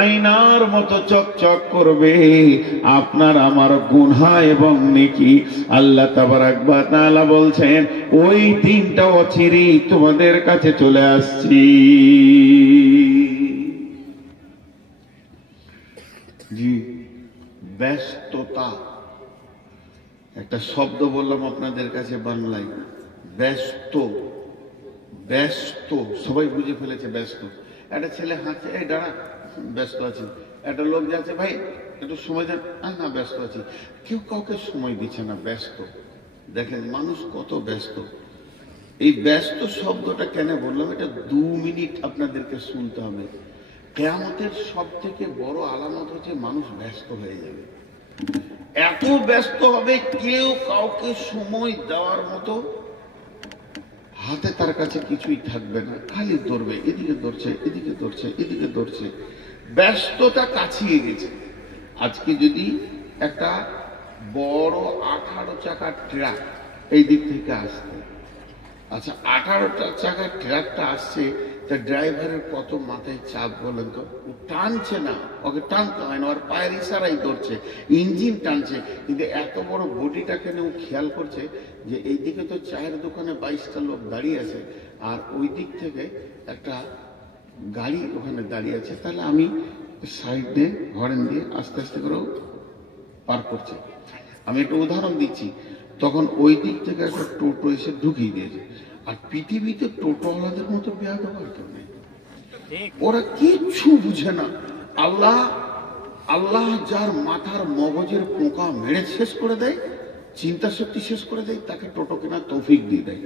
আয়নার মতো চকচক করবে আপনার আমার গুনাহ এবং নেকি। আল্লাহ তাবারক ওয়া তাআলা বলছেন ওই দিনটা অচিরেই তোমাদের কাছে চলে আসছি। জি, ব্যস্ততা একটা শব্দ বললাম আপনাদের কাছে বাংলায়, ব্যস্ত। ব্যস্ত সবাই বুঝে ফেলেছে ব্যস্ত। একটা ছেলে হাঁটছে, এই দাঁড়া ব্যস্ত আছে। একটা লোক যাচ্ছে, ভাই একটু সময় দেন, না ব্যস্ত আছি। কেউ কাউকে সময় দিচ্ছে না, ব্যস্ত। দেখেন মানুষ কত ব্যস্ত। এই ব্যস্ত শব্দটা কেন বললাম, এটা 2 মিনিট আপনাদেরকে শুনতে হবে। কিয়ামতের সব থেকে বড় আলামত হচ্ছে মানুষ ব্যস্ত হয়ে যাবে। এত ব্যস্ত হবে কেউ কাউকে সময় দেওয়ার মতো হাতে তার কাছে কিছুই থাকবে না, খালি দৌড়বে, এদিকে দৌড়ছে এদিকে দৌড়ছে এদিকে দৌড়ছে। ব্যস্ততা কাছিয়ে গেছে। আজকে যদি একটা বড় 18 চাকার ট্রাক এই দিক থেকে আসতে, আচ্ছা 18টা চাকার ট্রাকটা আসছে, তা ড্রাইভারের কত মাথায় চাপ বলেন তো? ও টানছে না, ওকে টানতে হয় না, ওর পায়ের ইশারাই ধরছে, ইঞ্জিন টানছে, কিন্তু এত বড় বডিটাকে ও খেয়াল করছে যে এইদিকে তো চায়ের দোকানে 22টা লোক দাঁড়িয়ে আছে, আর ওই দিক থেকে একটা গাড়ি ওখানে দাঁড়িয়ে আছে, তাহলে আমি সাইড দিয়ে হরেন দিয়ে আস্তে আস্তে করে পার করছে। আমি একটা উদাহরণ দিচ্ছি, তখন ওই দিক থেকে একটা টোটো এসে ঢুকিয়ে দিয়েছে। আর পৃথিবীতে টোটোওয়ালাদের মতো বেয়াদব আর কেউ নেই, ওরা কিচ্ছু বুঝে না। আল্লাহ আল্লাহ যার মাথার মগজের পোকা মেরে শেষ করে দেয়, চিন্তা শক্তি শেষ করে দেয়, তাকে টোটো কেনার তৌফিক দিয়ে দেয়।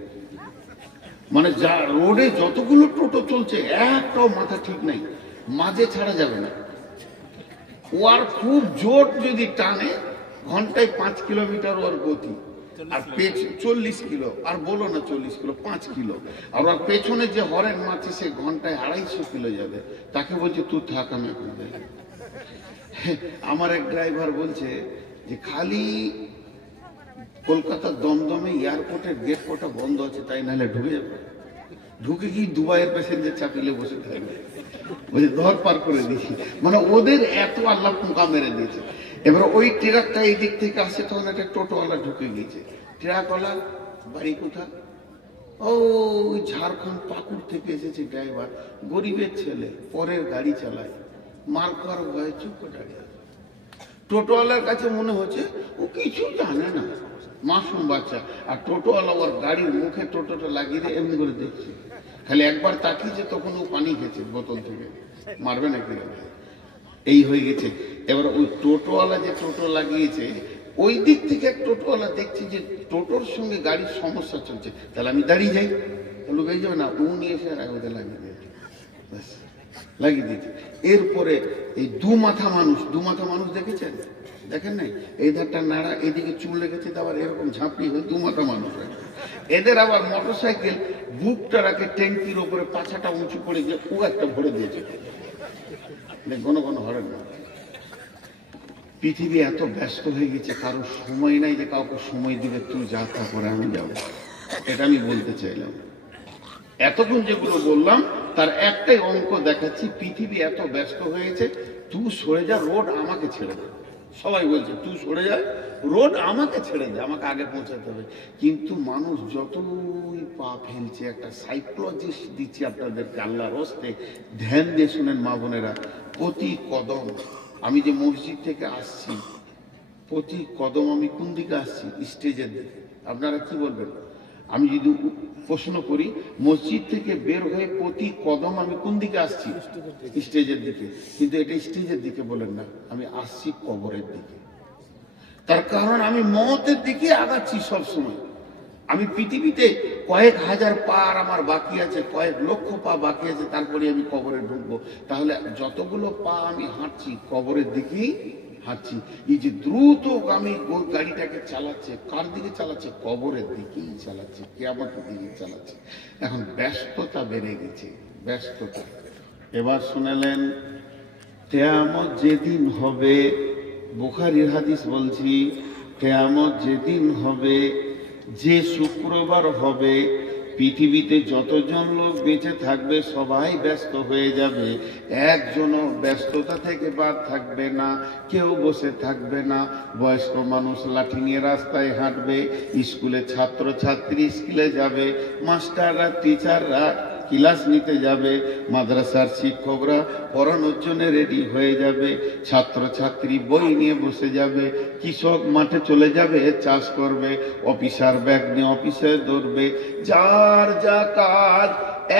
মানে যা রোডে যতগুলো টোটো চলছে একটাও মাথা ঠিক নাই, মাঝে ছাড়া যাবে না। ও আর খুব জোর যদি টানে ঘন্টায় 5 কিলোমিটার ওর গতি, আর 40 কিলো, আর বলো না 40 কিলো, 5 কিলো। আর ওর পেছনে যে হরেন মারছে সে ঘন্টায় 250 কিলো যাবে, তাকে বলছে তুই থাক আমি এখন যাই। আমার এক ড্রাইভার বলছে যে খালি কলকাতার দমদমে এয়ারপোর্টের গেট কটা বন্ধ আছে, তাই নাহলে ঢুকে যাবে, ঢুকে কি দুবাইয়ের প্যাসেঞ্জার চাপিলে বসে থাকবে, বলছে ধর পার করে দিয়েছি। মানে ওদের এত আল্লাহ পোকা মেরে দিয়েছে। এবার ওই ট্রাকটা এই দিক থেকে আসছে, তখন একটা টোটোওয়ালা ঢুকে গিয়েছে। ট্রাকওয়ালা বাড়ি কোথা? ও ওই ঝাড়খণ্ড পাকুড় থেকে এসেছে ড্রাইভার, গরিবের ছেলে, পরের গাড়ি চালায়, মাল খাওয়ার ভয়ে চুপ করে দাঁড়িয়ে আছে। টোটোওয়ালার কাছে মনে হচ্ছে ও কিছু জানে না, মাসুম বাচ্চা। আর টোটোওয়ালা ওর গাড়ির মুখে টোটোটা লাগিয়ে দিয়ে এমনি করে দেখছে, খালি একবার তাকিয়েছে, তখন ও পানি খেয়েছে বোতল থেকে, মারবে নাকি। এই হয়ে গেছে। এবার ওই টোটোওয়ালা যে টোটো লাগিয়েছে, ওই দিক থেকে এক টোটোওয়ালা দেখছে যে টোটোর সঙ্গে গাড়ির সমস্যা চলছে, তাহলে আমি দাঁড়িয়ে যাই, লোক এই যাবে না, ও নিয়ে এসে ওদের লাগিয়ে দিয়েছে, ব্যাস লাগিয়ে দিয়েছে। এরপরে এই দু মাথা মানুষ দেখেছেন? দেখেন নাই? এই ধারটা নাড়া, এদিকে চুল লেগেছে, আবার এরকম ঝাঁপড়ি হয়ে দু মাথা মানুষ। এদের আবার মোটরসাইকেল বুকটা রাখে ট্যাঙ্কির ওপরে, পাছাটা উঁচু করে যে ও একটা ভরে দিয়েছে, ঘন ঘন হরেন না। পৃথিবী এত ব্যস্ত হয়ে গেছে, কারো সময় নাই যে কাউকে সময় দিবে তুই যা তা করে আমি যাবো, এটা আমি বলতে চাইলাম। এতক্ষণ যেগুলো বললাম তার একটাই অঙ্ক দেখাচ্ছি, পৃথিবী এত ব্যস্ত হয়েছে, তুই সরে যা, রোড আমাকে ছেড়ে দে। সবাই বলছে তুই সরে যা, রোড আমাকে ছেড়ে দে, আমাকে আগে পৌঁছাতে হবে। কিন্তু মানুষ যতই পা ফেলছে, একটা সাইকোলজিস্ট দিচ্ছি আপনাদেরকে আল্লাহর হস্তে, ধ্যান দিয়ে শুনেন মা বোনেরা, প্রতি কদম, আমি যে মসজিদ থেকে আসছি, প্রতি কদম আমি কোন দিকে আসছি? স্টেজের দিকে। আপনারা কি বলবেন? আমি যদি প্রশ্ন করি, মসজিদ থেকে বের হয়ে প্রতি কদম আমি কোন দিকে আসছি? স্টেজের দিকে। কিন্তু এটা স্টেজের দিকে বলেন না, আমি আসছি কবরের দিকে। তার কারণ আমি মওতের দিকে আগাচ্ছি সব সময়। আমি পৃথিবীতে কয়েক হাজার পা আমার বাকি আছে, কয়েক লক্ষ পা বাকি আছে, তারপরে আমি কবরে ঢুকবো। তাহলে যতগুলো পা আমি হাঁটছি কবরের দিকেই হাঁটছি। এই যে দ্রুতগামী গাড়িটাকে চালাচ্ছে, কার দিকে চালাচ্ছে? কবরের দিকেই চালাচ্ছে, কিয়ামতের দিকেই চালাচ্ছে। এখন ব্যস্ততা বেড়ে গেছে, ব্যস্ততা। এবার শুনেলেন, কিয়ামত যেদিন হবে, বুখারীর হাদিস বলছি, কিয়ামত যেদিন হবে, যে শুক্রবার হবে, পৃথিবীতে যতজন লোক বেঁচে থাকবে সবাই ব্যস্ত হয়ে যাবে, একজনও ব্যস্ততা থেকে বাদ থাকবে না, কেউ বসে থাকবে না। বয়স্ক মানুষ লাঠি নিয়ে রাস্তায় হাঁটবে, স্কুলে ছাত্র ছাত্রী স্কুলে যাবে, মাস্টাররা টিচাররা ক্লাস নিতে যাবে, মাদ্রাসার শিক্ষকরা পড়ানোর জন্য রেডি হয়ে যাবে, ছাত্র ছাত্রী বই নিয়ে বসে যাবে, কৃষক মাঠে চলে যাবে চাষ করবে, অফিসার ব্যাগ নিয়ে অফিসে দৌড়বে, যার যা কাজ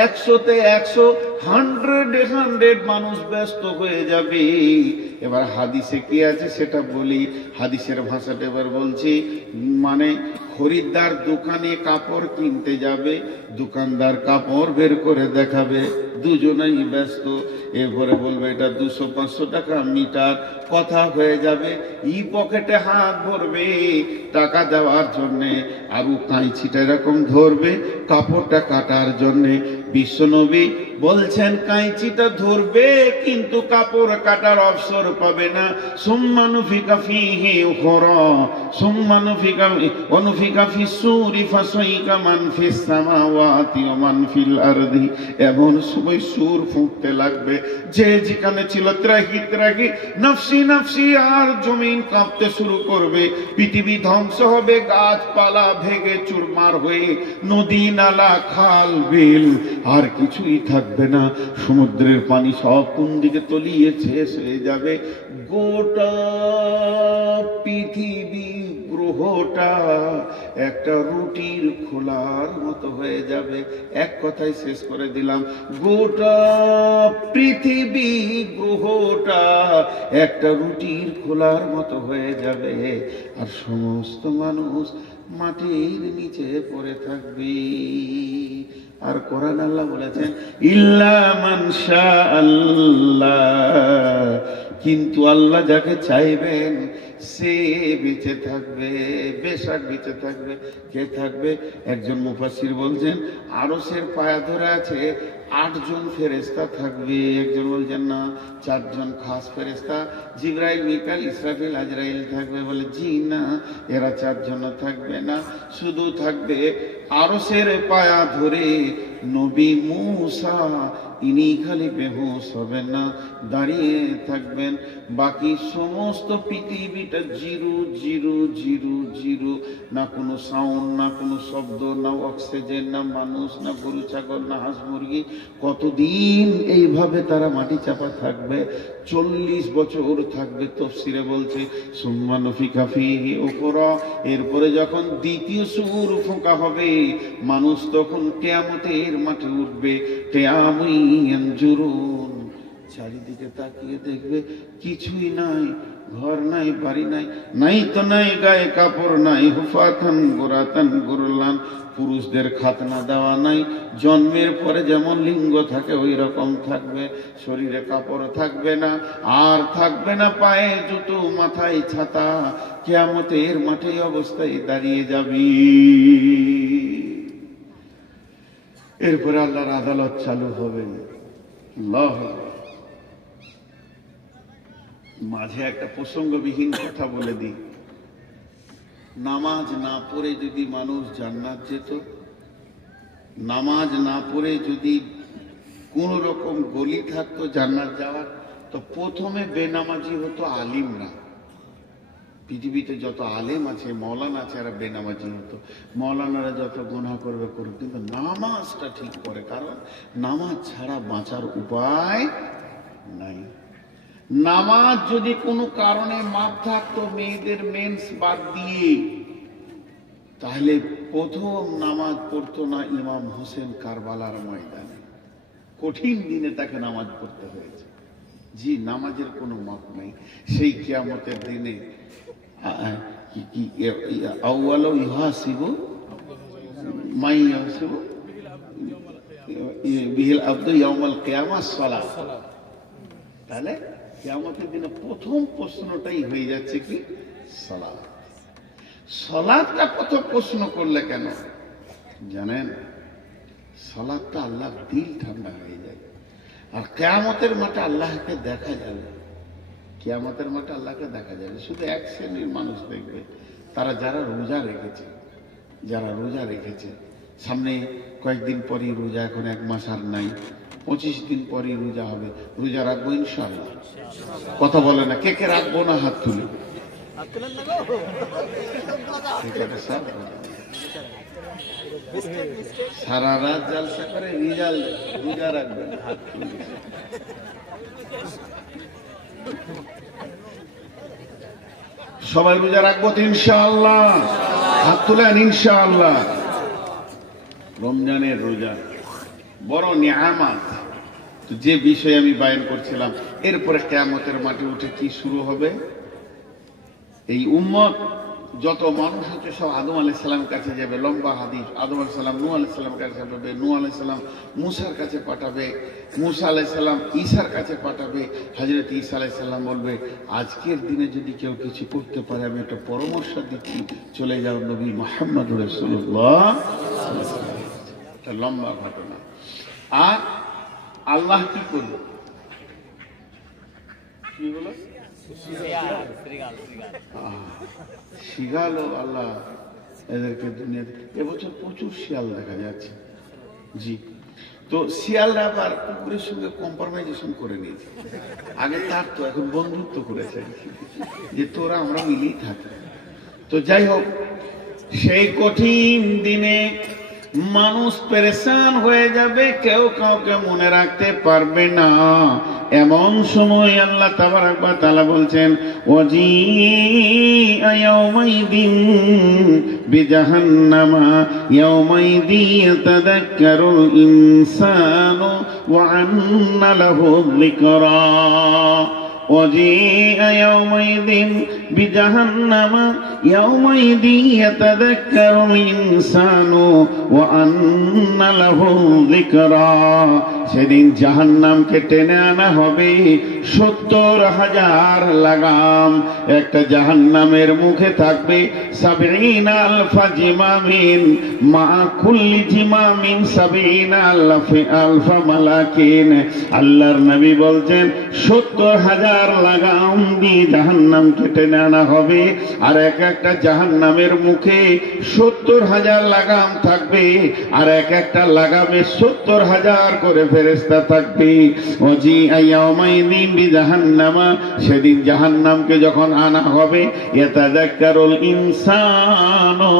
100-তে 100, 100-এ 100 মানুষ ব্যস্ত হয়ে যাবে। এবার হাদিসে কি আছে সেটা বলি, হাদিসের ভাষাটা এবার বলছি। মানে খরিদ্দার দোকানে কাপড় কিনতে যাবে, দোকানদার কাপড় বের করে দেখাবে, দুজনেই ব্যস্ত। এরপরে বলবে এটা 200-500 টাকা মিটার, কথা হয়ে যাবে, ই পকেটে হাত ভরবে টাকা দেওয়ার জন্যে, আর ও কাঁচিটা এরকম ধরবে কাপড়টা কাটার জন্যে। বিশ্বনবী বলছেন কাঁচিটা ধরবে কিন্তু কাপড় কাটার অবসর পাবে না। সুম্মা নুফিকা ফীহি উখরা সুম্মা নুফিকা ফিস-সূরি ফাসাইকা মান ফিস সামাওয়াতি ওয়া মান ফিল আরদি। এমন সময় সূর ফুঁকতে লাগবে, যে যেখানে ছিল ত্রাহি ত্রাহি নফসি নফসি, আর জমিন কাঁপতে শুরু করবে, পৃথিবী ধ্বংস হবে, গাছপালা ভেঙে চুরমার হয়ে নদী নালা খাল বিল আর কিছুই থাকবে না। সমুদ্রের পানি সব কোন দিকে তলিয়ে শেষ হয়ে যাবে। গোটা পৃথিবী গ্রহটা একটা রুটির খোলার মতো হয়ে যাবে। এক কথায় শেষ করে দিলাম, গোটা পৃথিবী গ্রহটা একটা রুটির খোলার মতো হয়ে যাবে, আর সমস্ত মানুষ মাটির নিচে পড়ে থাকবে। আর কোরআন আল্লাহ বলেছেন ইল্লা মান শাআল্লাহ, কিন্তু আল্লাহ যাকে চাইবেন সে বেঁচে থাকবে, বেশক বেঁচে থাকবে। কে থাকবে? একজন মুফাসসির বলছেন আরশের পায়া ধরে আছে 8 জন ফেরেশতা থাকবে। একজন বলছেন না, 4 জন খাস ফেরেশতা, জিবরাইল, মিকাইল, ইসরাফিল, আজরাইল থাকবে। বলে জি না, এরা 4 জন থাকবে না, শুধু থাকবে আরশের পায়া ধরে নবী মূসা। ইনি খালি বেহুশ হবেন না, দাঁড়িয়ে থাকবেন। বাকি সমস্ত পৃথিবীটা জিরো জিরো জিরো জিরো, না কোনো সাউন্ড, না কোনো শব্দ, না অক্সিজেন, না মানুষ, না গরু ছাগল, না হাঁস মুরগি। কতদিন এইভাবে তারা মাটি চাপা থাকবে? 40 বছর থাকবে। তাফসীরে বলছে সুম্মা নুফিকা ফীহি উখরা, এরপরে যখন দ্বিতীয় সূর ফোঁকা হবে, মানুষ তখন কিয়ামতের মাঠে উঠবে। কিয়ামুন ইয়ানজুরুন, চারিদিকে তাকিয়ে দেখবে কিছুই নাই, ঘর নাই, বাড়ি নাই, নাই তো নাই গায়ে কাপড় নাই, হুফাতান গুরাতান গুরলান, পুরুষদের খাতনা দেওয়া নাই, জন্মের পরে যেমন লিঙ্গ থাকে ওই রকম থাকবে, শরীরে কাপড় থাকবে না, আর থাকবে না পায়ে জুতো, মাথায় ছাতা। কিয়ামতের মাঠে অবস্থায় দাঁড়িয়ে যাবি। এরপরে আল্লাহর আদালত চালু হবে। আল্লাহ, মাঝে একটা প্রসঙ্গবিহীন কথা বলে দিই। নামাজ না পড়ে যদি মানুষ জান্নাত যেত, নামাজ না পড়ে যদি কোন রকম গলি থাকতো জান্নাত যাওয়ার, তো প্রথমে বেনামাজি হতো আলিমরা। পৃথিবীতে যত আলেম আছে, মৌলানা আছে, এরা বেনামাজি হতো। মৌলানারা যত গুনাহ করবে করুক, কিন্তু নামাজটা ঠিক করে, কারণ নামাজ ছাড়া বাঁচার উপায় নাই। নামাজ যদি কোনো কারণে মাপ থাকতো, মেয়েদের মেন্স বাদ দিয়ে, তাহলে প্রথম নামাজ পড়তো না ইমাম হোসেন কারবালার ময়দানে। কঠিন দিনে তাকে নামাজ পড়তে হয়েছে। জি, নামাজের কোনো মাপ নাই। সেই কিয়ামতের দিনে আউয়ালু ইউহাসিবু মাই ইউহাসিবু বিহিল আবদু ইয়াউমাল কিয়ামাস সালাত। তাহলে কিয়ামতের দিনে প্রথম প্রশ্নটাই হয়ে যাচ্ছে কি? সালাত। সালাতটা প্রথম প্রশ্ন করলে কেন জানেন? সালাতটা আল্লাহর দিল ঠান্ডা হয়ে যায়। আর কিয়ামতের মাঠে আল্লাহকে দেখা যাবে। কিয়ামতের মাঠে আল্লাহকে দেখা যাবে। শুধু এক শ্রেণীর মানুষ দেখবে, তারা যারা রোজা রেখেছে, যারা রোজা রেখেছে। সামনে কয়েকদিন পরই রোজা, এখন 1 মাস আর নাই, 25 দিন পরই রোজা হবে। রোজা রাখবো ইনশাআল্লাহ। কথা বলে না, কে কে রাখবো না? হাত তুলে। সারা রাত জালসা করে রিজাল্ট, রোজা রাখবেন, হাত তুলে। সবাই রোজা রাখবো তো ইনশাআল্লাহ? হাত তুলেন ইনশাআল্লাহ। রমজানের রোজা বড় নিয়ামত। যে বিষয়ে আমি বয়ান করছিলাম, এরপরে কিয়ামতের মাঠে উঠে কি শুরু হবে? এই উম্মত যত মানুষ হচ্ছে সব আদম আলাইহিস সালামের কাছে যাবে। লম্বা হাদিস। আদম আলাইহিস সালাম নূহ আলাইহিস সালামের কাছে পাঠাবে, নূহ আলাইহিস সালাম মুসার কাছে পাঠাবে, মুসা আলাইহিস সালাম ঈসার কাছে পাঠাবে। হযরত ঈসা আলাইহিস সালাম বলবে, আজকের দিনে যদি কেউ কিছু করতে পারে আমি একটা পরামর্শ দিচ্ছি, চলে যাও নবী মুহাম্মদ রাসূলুল্লাহ। লম্বা ঘটনা। আর আল্লাহ কি করলো? কি হলো? শিয়াল আল্লাহ এদেরকে দুনিয়াতে এবছর প্রচুর শিয়াল দেখা যাচ্ছে। জি, তো শিয়ালরা আবার কুকুরের সঙ্গে কম্প্রোমাইজেশন করে নিয়েছে। আগে তার তো এখন বন্ধুত্ব করেছে যে তোরা আমরা মিলেই থাকি। তো যাই হোক, সেই কঠিন দিনে মানুষ পেরেশান হয়ে যাবে, কেউ কাউকে মনে রাখতে পারবে না। এমন সময় আল্লাহ তাবারাক ওয়া তাআলা বলছেন, ওয়াজিআ ইয়াওমাইদিন বিজাহান্নামা ইয়াওমাইদি ইয়াতাযাক্কারুল ইনসানু ওয়া আন্না লাহু যিকরা। وجيء يومئذ بجهنم يومئذ يتذكر الإنسان وأنى له الذكرى। সেদিন জাহান্নামকে টেনে আনা হবে 70,000 লাগাম। একটা জাহান্নামের মুখে থাকবে 70,000 জিমামিন, মা কুল্লি জিমামিন 70,000 মালাকিন। আল্লাহর নবী বলছেন 70,000 লাগাম দিয়ে জাহান্নামকে টেনে আনা হবে। আর এক একটা জাহান্নামের মুখে 70,000 লাগাম থাকবে, আর এক একটা লাগামে 70,000 করে ফেরেশতা থাকবে। ওয়াজিআ ইয়াওমাইদিন বিজাহান্নামা, সেদিন জাহান্নামকে যখন আনা হবে, ইয়াতাযাক্কারুল ইনসানু,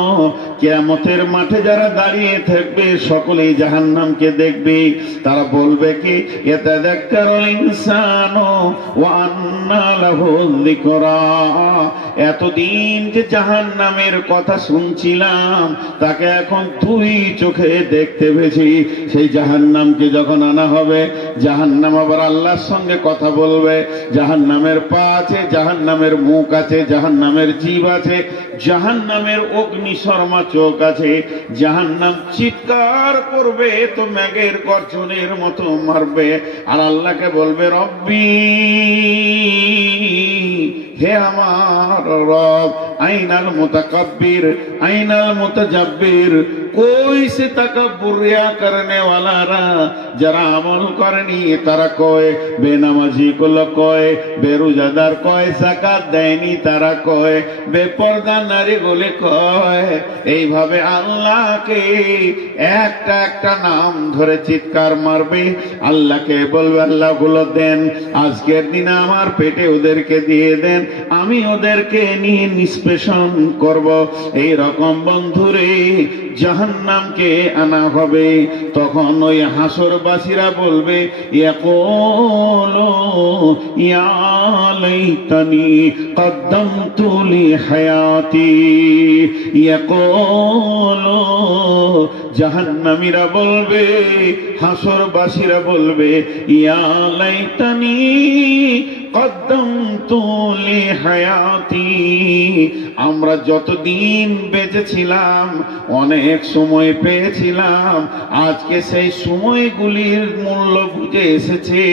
কিয়ামতের মাঠে যারা দাঁড়িয়ে থাকবে সকলেই জাহান্নামকে দেখবে। তারা বলবে কি, ইয়াতাযাক্কারুল ইনসানু ওয়া আন্না লাহু যিকরা। এতদিন যে জাহান্নামের কথা শুনছিলাম তাকে এখন দুই চোখে দেখতে পেয়েছি। সেই জাহান্নামকে যখন আনা হবে, জাহান্নাম আবার আল্লাহর সঙ্গে কথা বলবে। জাহান্নামের পা আছে, জাহান্নামের মুখ আছে, জাহান্নামের জিভ আছে, জাহান্নামের অগ্নিশর্মা চোখ আছে। জাহান্নাম চিৎকার করবে তো মেঘের গর্জনের মতো মারবে, আর আল্লাহকে বলবে, রব্বি, হে আমার রব, আইনাল মুতাকাব্বির, আইনাল মুতাজাব্বির, कोई से तकब्बुर रिया करने वाला रा, जरा अमल करनी तारा कोय, बेनमाजी को कोय, बेरोजगार कोय, जाकात देनी तारा कोय, बेपर्दा नारी गुले कोय। এইভাবে আল্লাহকে একটা একটা নাম ধরে চিৎকার মারবে। আল্লাহকে বলবে, আল্লাহ গুলো দেন, আজকের দিনে আমার পেটে ওদেরকে দিয়ে দেন, আমি ওদেরকে নিয়ে নিষ্পেষণ করব। এই রকম বন্ধুরে জাহান্নামকে আনা হবে। তখন ওই হাসরবাসীরা বলবে, ইয়াকুলু ইয়া লাইতানি কদ্দামতু লি হায়াতি। ইয়াকুলু, জাহান্নামীরা বলবে, হাসরবাসীরা বলবে, ইয়া লাইতানি কদ্দামতু লি হায়াতি। আমরা যতদিন বেঁচে ছিলাম অনেক সময় পেয়েছিলাম, আজকে সেই সময়গুলির মূল্য বুঝে এসেছে,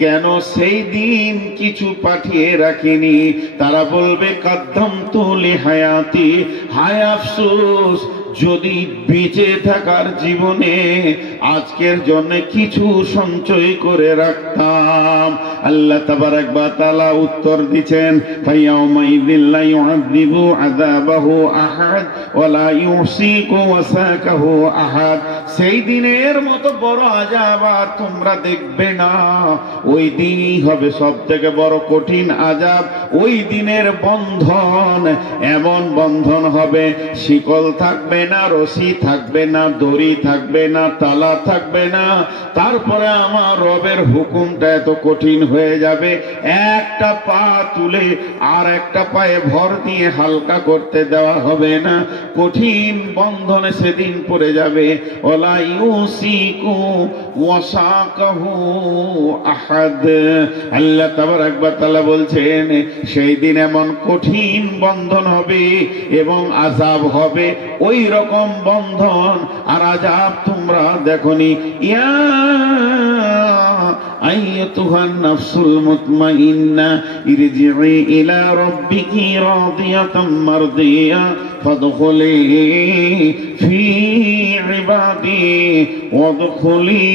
কেন সেই দিন কিছু পাঠিয়ে রাখিনি। তারা বলবে, কদ্দামতু লি হায়াতি, হায় আফসোস, যদি বেঁচে থাকার জীবনে আজকের জন্য কিছু সঞ্চয় করে রাখতাম। আল্লাহ তাবারাক ওয়া তাআলা উত্তর দিচ্ছেন, ফায়াউমাইযিন লা ইউআযিবু আযাবাহু আহাদ ওয়া লা ইউসিকু ওয়াসাকাহু আহাদ। সেই দিনের মতো বড় আযাব আর তোমরা দেখবে না। ওই দিনই হবে সবথেকে বড় কঠিন আযাব। ওই দিনের বন্ধন এমন বন্ধন হবে, শিকল থাকবে না, রশি থাকবে না, দড়ি থাকবে না, তালা থাকবে না। তারপরে আমার রবের হুকুমটা এত কঠিন হয়ে যাবে, একটা পা তুলে আর একটা পায়ে ভর দিয়ে হালকা করতে দেওয়া হবে না। কঠিন বন্ধনে সেদিন পড়ে যাবে। ওয়ালা ইউসিকু ওয়াসাকাহু আহাদ। আল্লাহ তাবারাক ওয়া তাআলা বলছেন, সেই দিন এমন কঠিন বন্ধন হবে এবং আযাব হবে, ওই রকম বন্ধন আর আযাব তোমরা দেখনি। ইয়া আইয়াতুহান নাফসুল মুতমাইন্না ইরজিই ইলা রাব্বিকি রাদিয়াতাম মারদিয়া ফাদখুলি ফি ইবাদি ওয়াদখুলি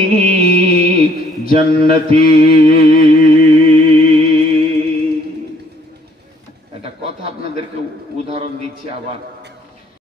জান্নাতি। একটা কথা আপনাদেরকে উদাহরণ দিচ্ছি আবার।